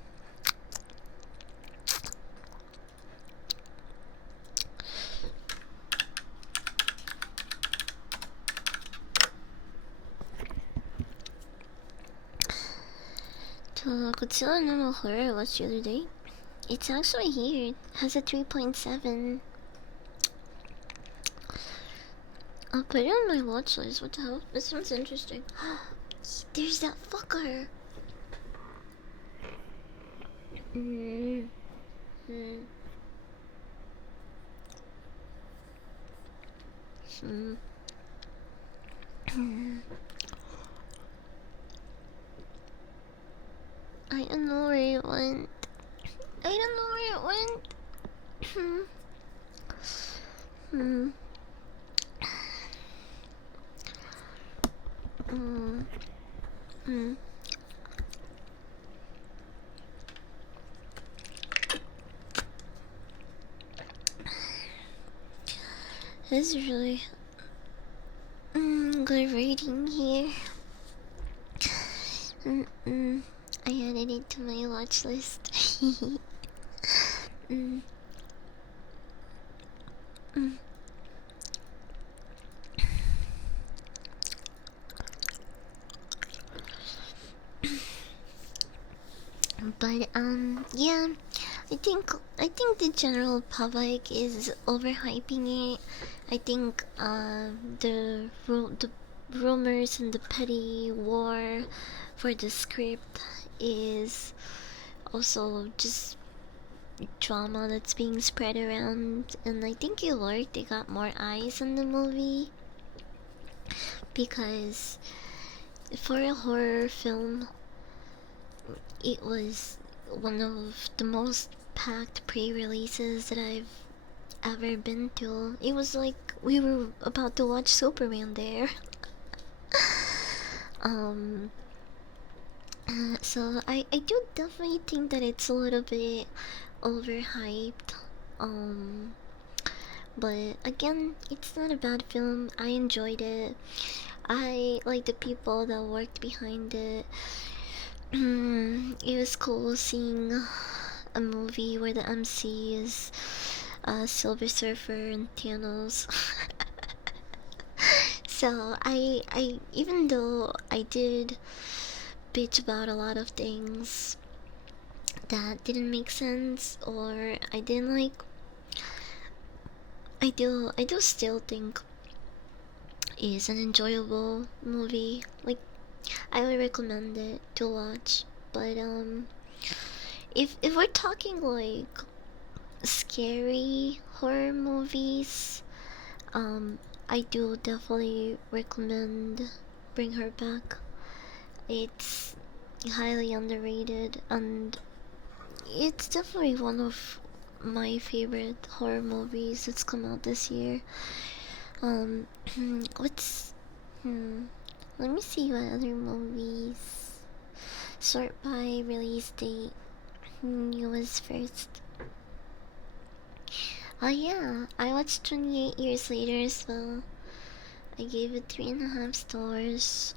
The Godzilla Normal Horror watched the other day. It's actually here. It has a 3.7. I'll put it on my watch list. What the hell? This sounds interesting. There's that fucker. Mm. Hmm. Mm. I don't know where it went. I don't know where it went. Hmm. Hmm. Hmm. This is really good rating here. I added it to my watch list. mm. Mm. But yeah, I think the general public is overhyping it. I think the rumors and the petty war for the script is also just drama that's being spread around, and I think it worked. They got more eyes on the movie because for a horror film, it was one of the most packed pre-releases that I've ever been to. It was like we were about to watch Superman there. um, so I do definitely think that it's a little bit overhyped. Um, but again, it's not a bad film. I enjoyed it. I like the people that worked behind it. It was cool seeing a movie where the MC is Silver Surfer and Thanos. So I even though I did bitch about a lot of things that didn't make sense or I didn't like, I do still think is an enjoyable movie. Like I would recommend it to watch. But if we're talking like scary horror movies, I do definitely recommend Bring Her Back. It's highly underrated and it's definitely one of my favorite horror movies that's come out this year. Um, what's let me see what other movies. Sort by release date. Newest first. Oh yeah, I watched 28 Years Later as well. I gave it 3.5 stars.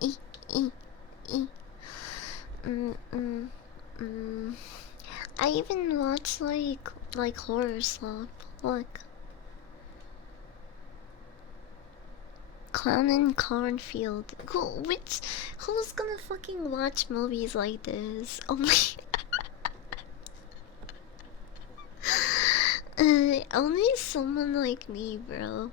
E e e. Mm mm mm. I even watched like horror slop. Look, Clown in Cornfield. Who's gonna fucking watch movies like this? Only only someone like me, bro.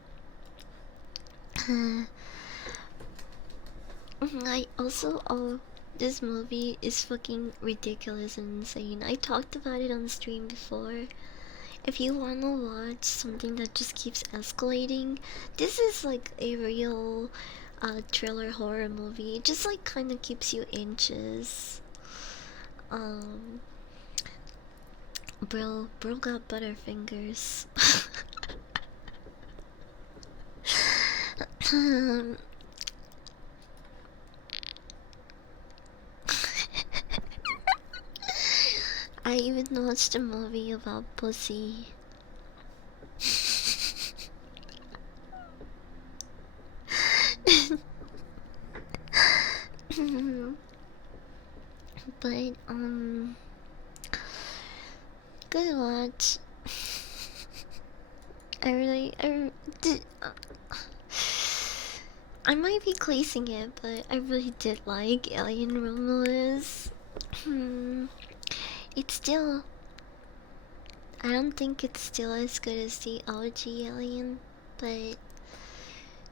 I also this movie is fucking ridiculous and insane. I talked about it on stream before. If you wanna watch something that just keeps escalating, this is like a real thriller horror movie. It just like kind of keeps you anxious. Um, bro got butterfingers. I even watched a movie about pussy. But good watch. I might be glazing it, but I really did like Alien Romulus. It's still, I don't think it's still as good as the OG Alien, but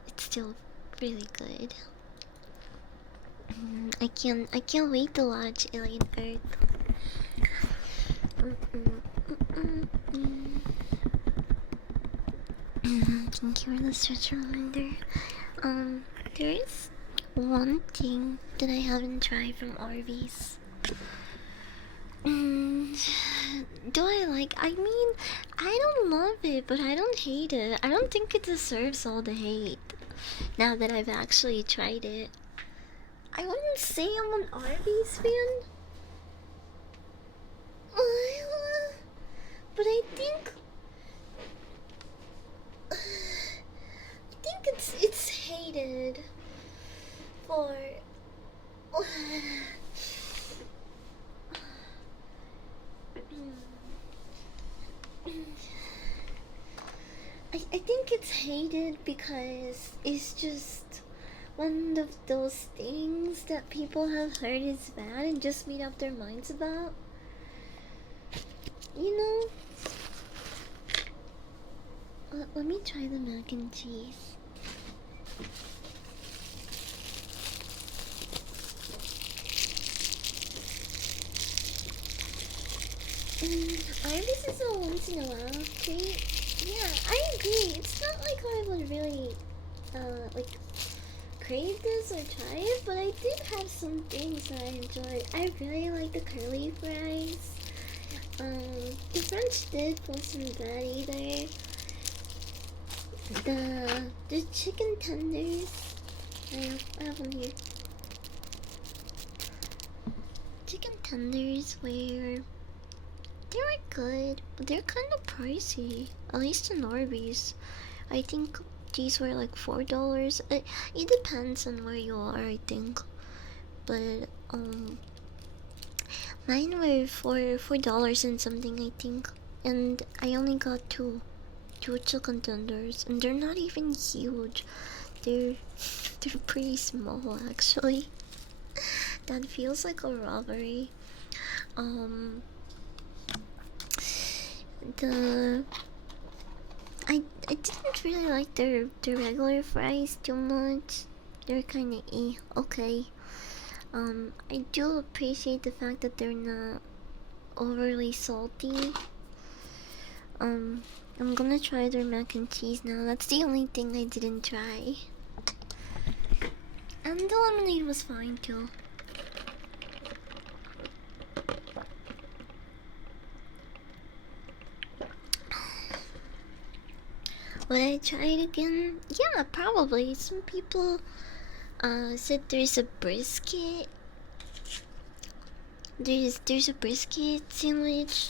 it's still really good. I can't wait to watch Alien Earth. Thank you for the stretch reminder. There is one thing that I haven't tried from Arby's. Mm, do I like? I mean, I don't love it, but I don't hate it. I don't think it deserves all the hate. Now that I've actually tried it, I wouldn't say I'm an Arby's fan. But I think it's hated for I think it's hated because it's just one of those things that people have heard is bad and just made up their minds about. You know? Let me try the mac and cheese. Arbys is a once in a while treat. Yeah, I agree. It's not like I would really, like, crave this or try it, but I did have some things that I enjoyed. I really like the curly fries. The French dip wasn't bad either. The chicken tenders. I have one here. Chicken tenders were they were good, but they're kind of pricey. At least in Arby's. I think these were like $4. It depends on where you are, I think. But mine were $4 and something, I think. And I only got two chicken tenders, and they're not even huge. They're they're pretty small actually. That feels like a robbery. The I didn't really like their regular fries too much. They're kind of okay. I do appreciate the fact that they're not overly salty. I'm gonna try their mac and cheese now. That's the only thing I didn't try. And the lemonade was fine too. Would I try it again? Yeah, probably. Some people said there's a brisket. There's a brisket sandwich,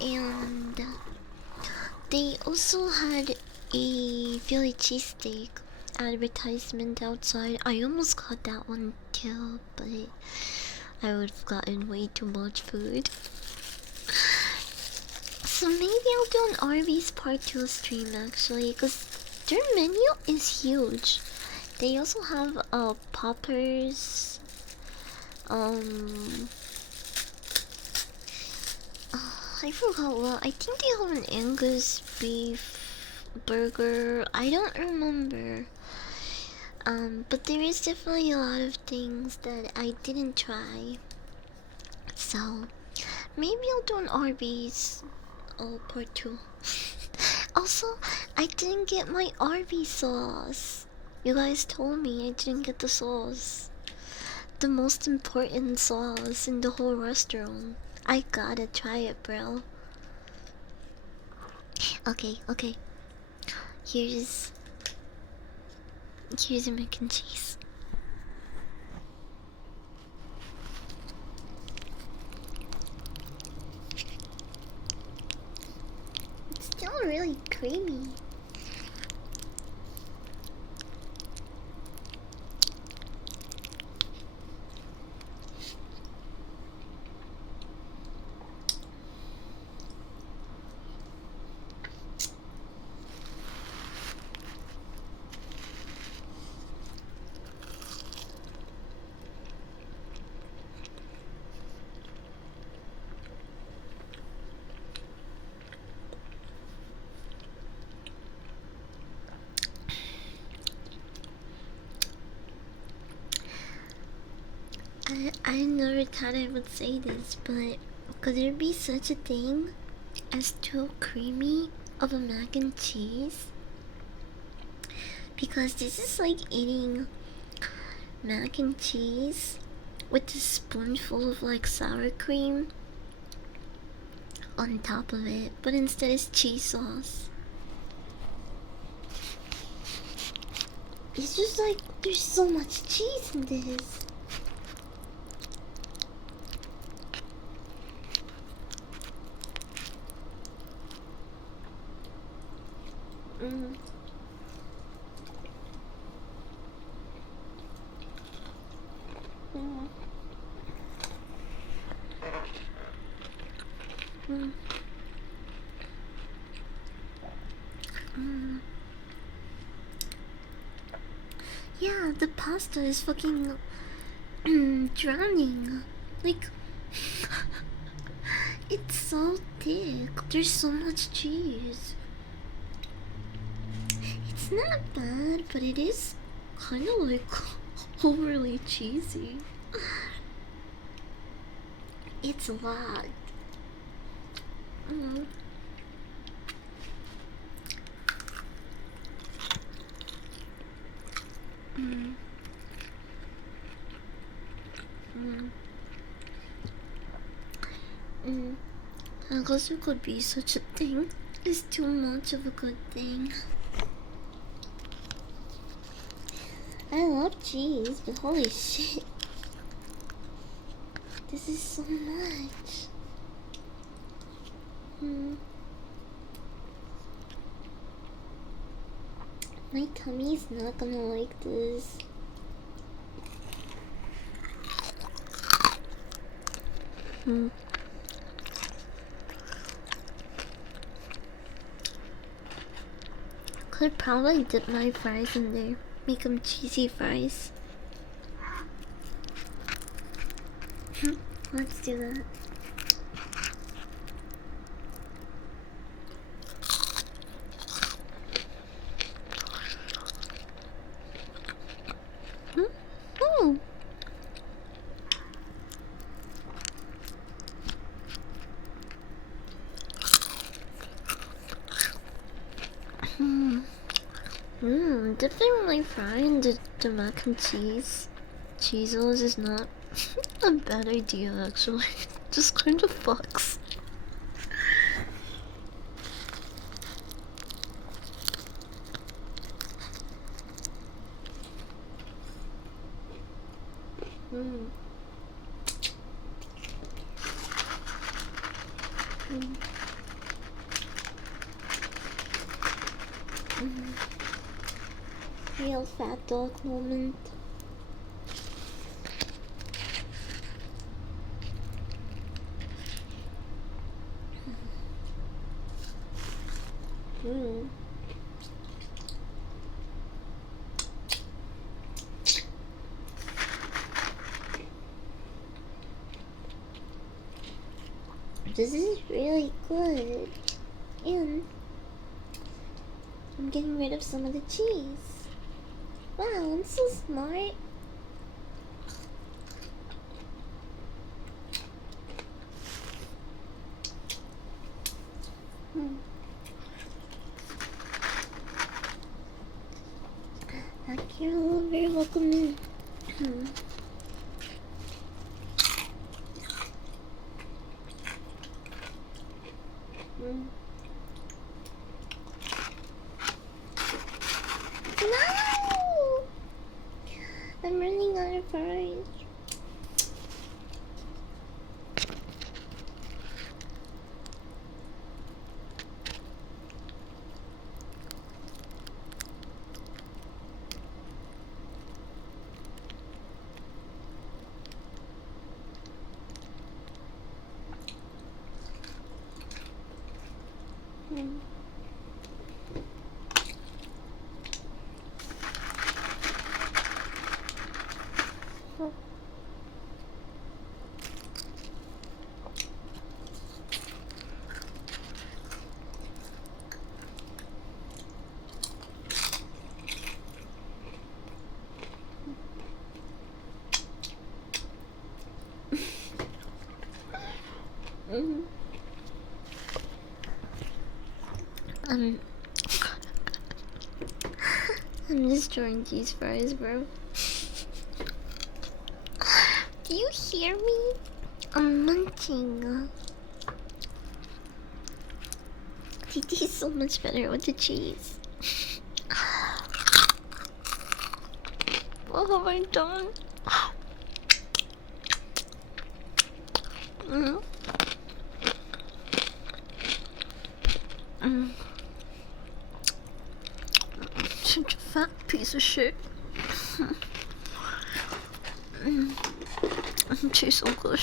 and they also had a Philly cheesesteak advertisement outside. I almost got that one too, but I would have gotten way too much food. So maybe I'll do an Arby's part 2 stream actually, because their menu is huge. They also have poppers. I forgot what. I think they have an Angus beef burger. I don't remember. But there is definitely a lot of things that I didn't try. So maybe I'll do an Arby's part 2. Also, I didn't get my Arby sauce. You guys told me I didn't get the sauce. The most important sauce in the whole restaurant. I gotta try it, bro. Okay. Here's a mac and cheese. It's still really creamy. I never thought I would say this, but could there be such a thing as too creamy of a mac and cheese? because this is like eating mac and cheese with a spoonful of like sour cream on top of it, but instead it's cheese sauce. It's just like there's so much cheese in this. Mm. Mm. Mm. Mm. Yeah, the pasta is fucking drowning. Like, it's so thick. There's so much cheese. It's not bad, but it is kind of like overly cheesy. It's a lot. Mm. Mm. Mm. Mm. I guess it could be such a thing. It's too much of a good thing. I love cheese, but holy shit. This is so much. Hmm. My tummy's not gonna like this. Hmm. Could probably dip my fries in there. Make them cheesy fries. Let's do that. Hmm. Hmm. Dipping my fry in the mac and cheese cheezos is not a bad idea actually. Just kind of fucks. Mm. Mm. Mm. Real fat dog moment. Mm. This is really good. And I'm getting rid of some of the cheese. Wow, I'm so smart. Hmm. You're very welcome in. Hmm. Hmm. No! I'm running out of fries. Hmm. I'm destroying these fries, bro. Do you hear me? I'm munching. TT is so much better with the cheese. What have I done? Mm. Mm. Such a fat piece of shit. It tastes so good.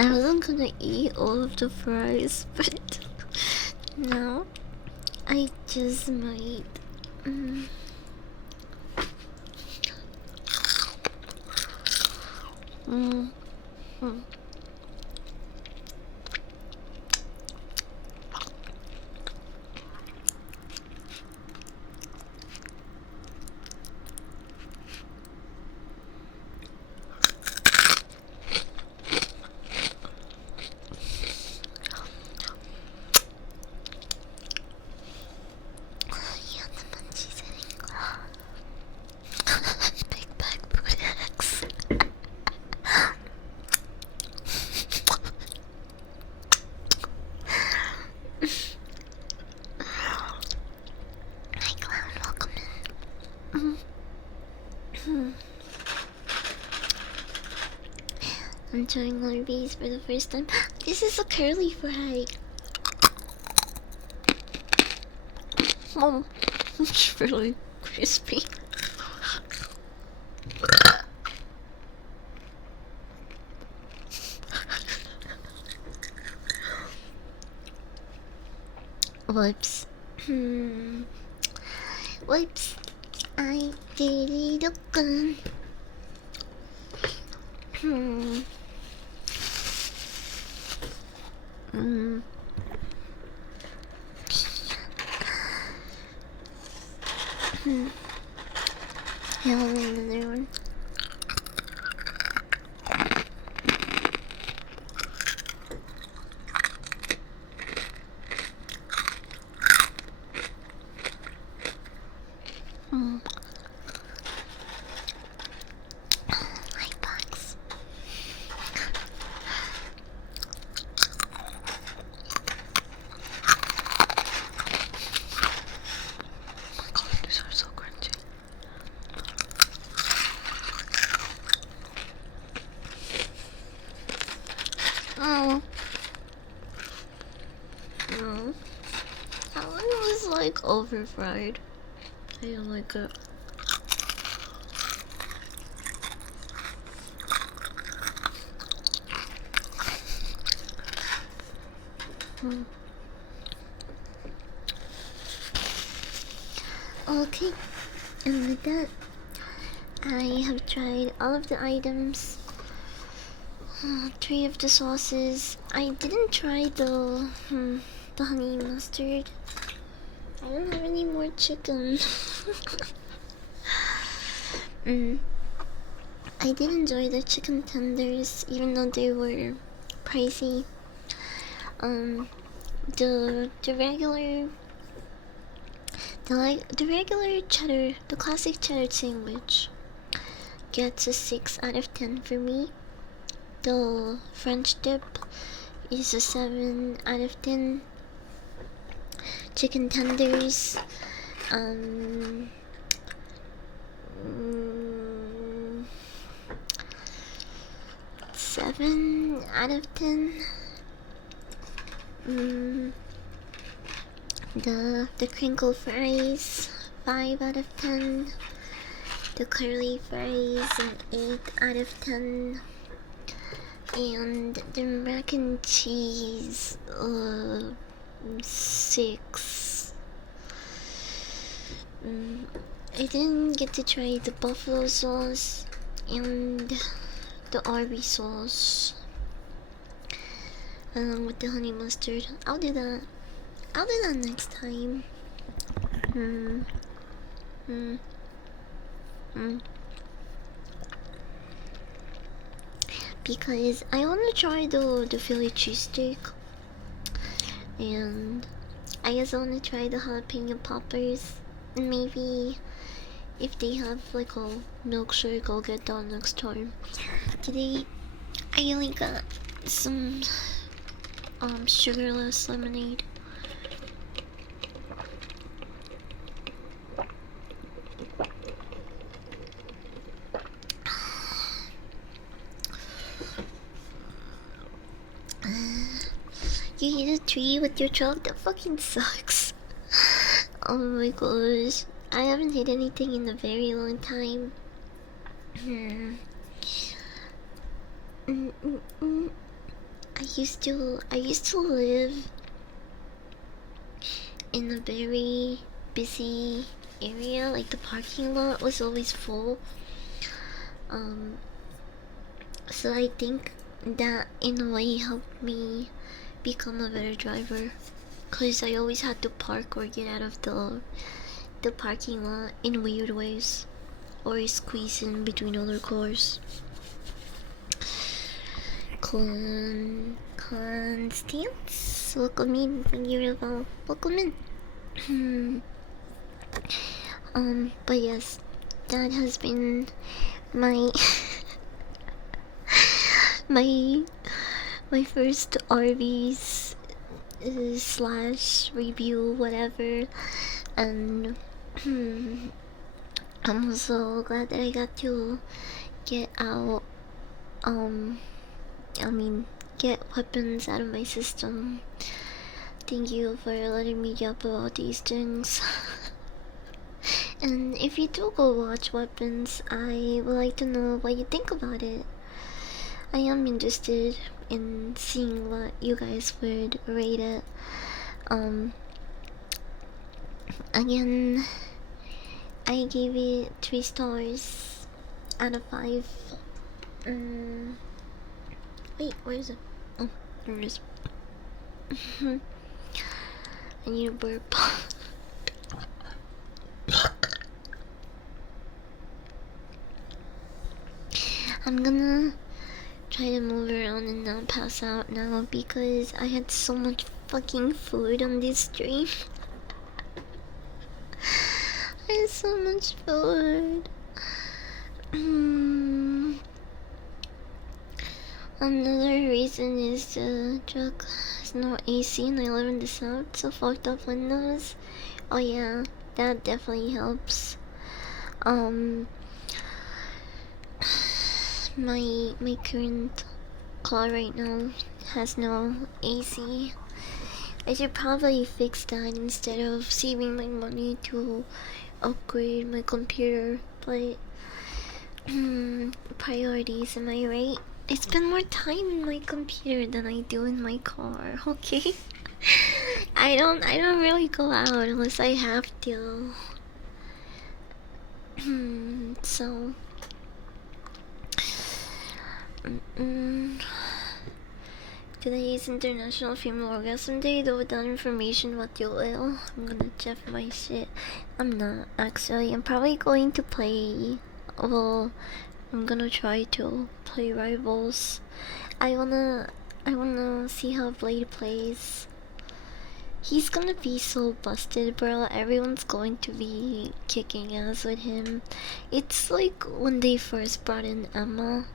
I wasn't gonna eat all of the fries, but now I just might. Yeah, the munchies hitting. Big bag Budex. Hi Clown, welcome in. I'm trying Arby's for the first time. This is a curly fry. Oh, it's really crispy. Whoops. Whoops. I did it again. Yeah, I'll need another one. Hi, Box. Oh, these are so crunchy. Oh. No. That one was like over fried. I don't like it. Okay, and with that, I have tried all of the items. 3 of the sauces. I didn't try the honey mustard. I don't have any more chicken. I did enjoy the chicken tenders, even though they were pricey. The regular the regular cheddar, the classic cheddar sandwich gets a 6 out of 10 for me. The French dip is a 7 out of 10. Chicken tenders, 7 out of 10. The crinkle fries, 5 out of 10. The curly fries, an 8 out of 10. And the mac and cheese, 6. I didn't get to try the buffalo sauce and the Arby sauce along with the honey mustard. I'll do that next time. because I wanna try the Philly cheesesteak, and I also wanna try the jalapeno poppers, and maybe if they have like a milkshake, I'll get that next time. Today, I only got some sugarless lemonade. You hit a tree with your truck? That fucking sucks. Oh my gosh. I haven't hit anything in a very long time. I used to live in a very busy area. Like the parking lot was always full. So I think that in a way helped me become a better driver, cause I always had to park or get out of the parking lot in weird ways, or squeeze in between other cars. Constance, welcome in. You're welcome in. But yes, that has been my my my first Arby's slash review, whatever, and I'm so glad that I got to get out. I mean, get weapons out of my system. Thank you for letting me yap about these things. And if you do go watch Weapons, I would like to know what you think about it. I am interested in seeing what you guys would rate it. Again, I gave it 3 stars out of 5. Wait, where is it? Oh, there it is. I need a burp. I'm gonna try to move around and not pass out now because I had so much fucking food on this stream. I had so much food. Another reason is the truck has no AC and I live in the south, so fucked up windows. Oh yeah, that definitely helps. My current car right now has no AC. I should probably fix that instead of saving my money to upgrade my computer, but priorities, am I right? I spend more time in my computer than I do in my car, okay? I don't really go out unless I have to. So today is International Female Orgasm Day, though without information what you will. I'm gonna check my shit. I'm not actually. I'm probably going to play. Well, I'm gonna try to play Rivals. I wanna see how Blade plays. He's gonna be so busted, bro. Everyone's going to be kicking ass with him. It's like when they first brought in Emma.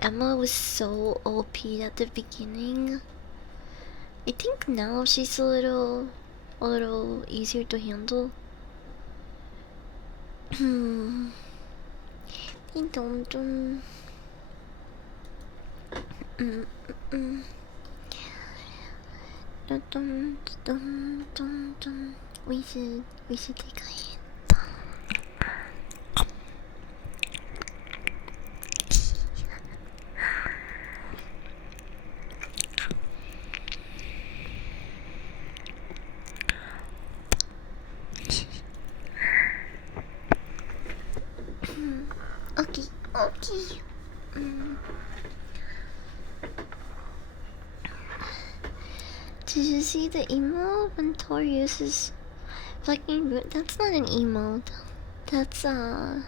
Emma was so OP at the beginning. I think now she's a little easier to handle. We should take a hit. Okay. Did you see the emote when Tor uses fucking root? That's not an emote. That's a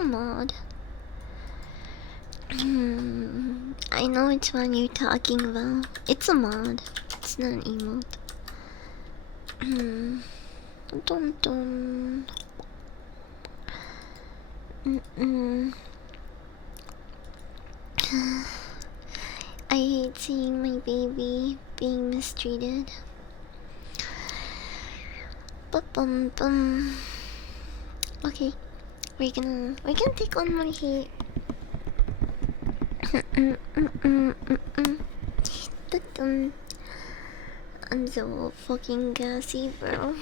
mod. I know which one you're talking about. It's a mod. It's not an emote. Dun dun. I hate seeing my baby being mistreated. Bum bum. Okay, we're gonna take on my hate. I'm so fucking gassy, bro.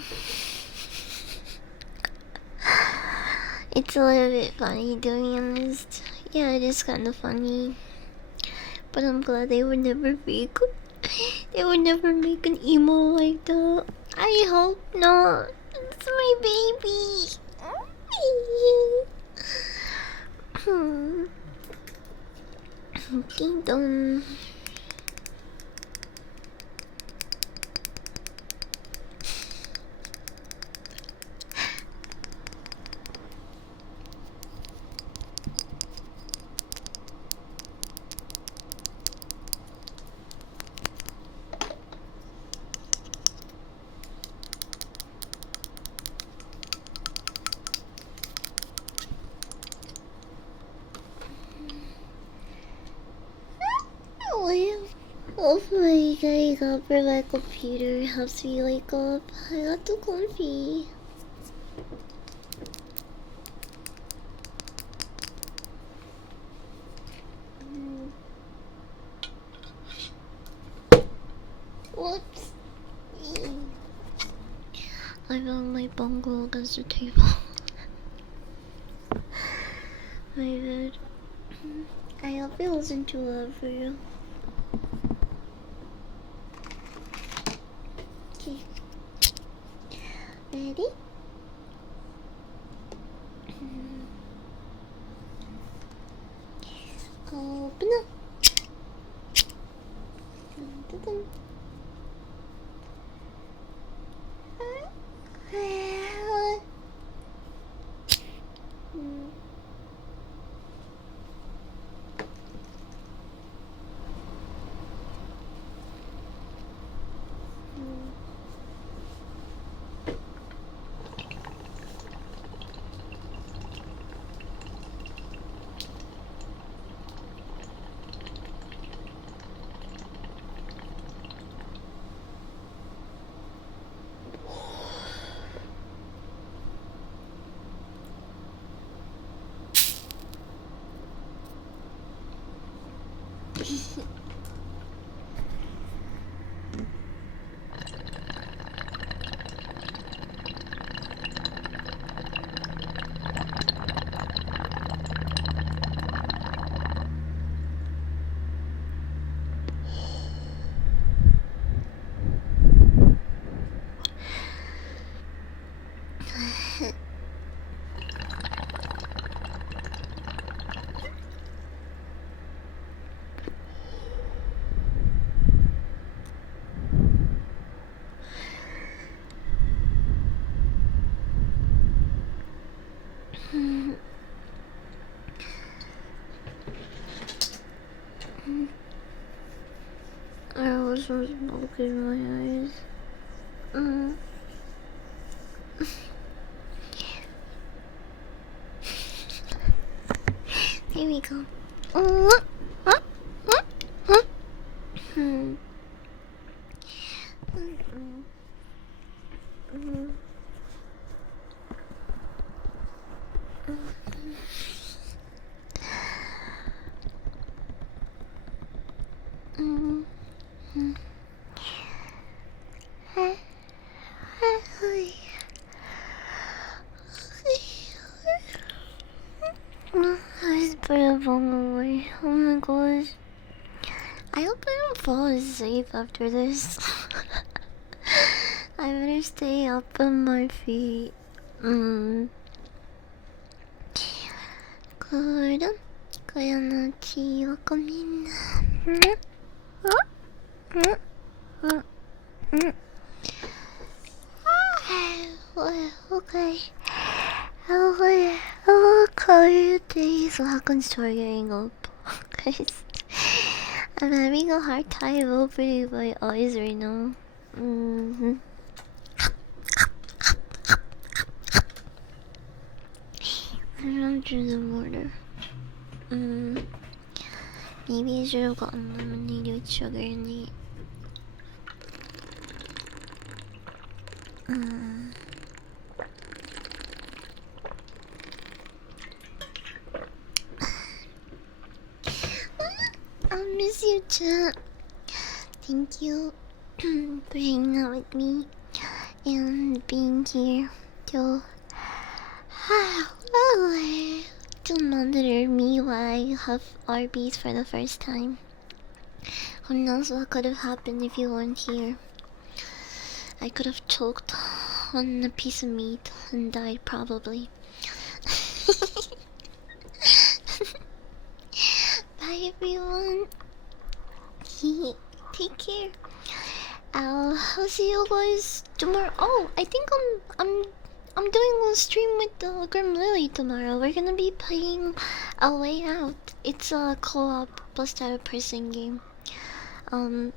It's a little bit funny, to be honest. Yeah, it is kind of funny. But I'm glad they would never make. They would never make an emo like that. I hope not. It's my baby. Ding dong. Hopefully getting up for my computer helps me wake up. I got too comfy. Whoops. I found my bongo against the table. My bad. I hope it wasn't too loud for you. Okay. Ready? Open up. Dun-dun-dun. I was so smoke in my eyes. Here we go. I just put a phone away. Oh my gosh. I hope I don't fall asleep after this. I better stay up on my feet. Gordon, kaya na chiwa ko minna. Okay. I'll call you days so I can start getting up. Guys, I'm having a hard time opening my eyes right now. I don't drink the water. Maybe I should have gotten lemonade with sugar in it. I miss you, chat. Thank you for hanging out with me and being here to to monitor me while I have Arby's for the first time. Who knows what could have happened if you weren't here? I could have choked on a piece of meat and died probably. Bye everyone. Take care. I'll see you guys tomorrow. Oh, I think I'm doing a stream with the Grim Lily tomorrow. We're gonna be playing A Way Out. It's a co-op plus third person game. I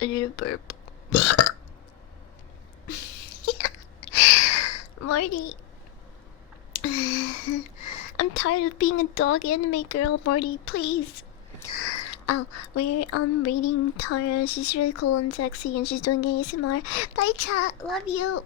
need a burp. Morty. I'm tired of being a dog anime girl, Morty, please. Oh, we're rating Tara. She's really cool and sexy and she's doing ASMR. Bye chat, love you.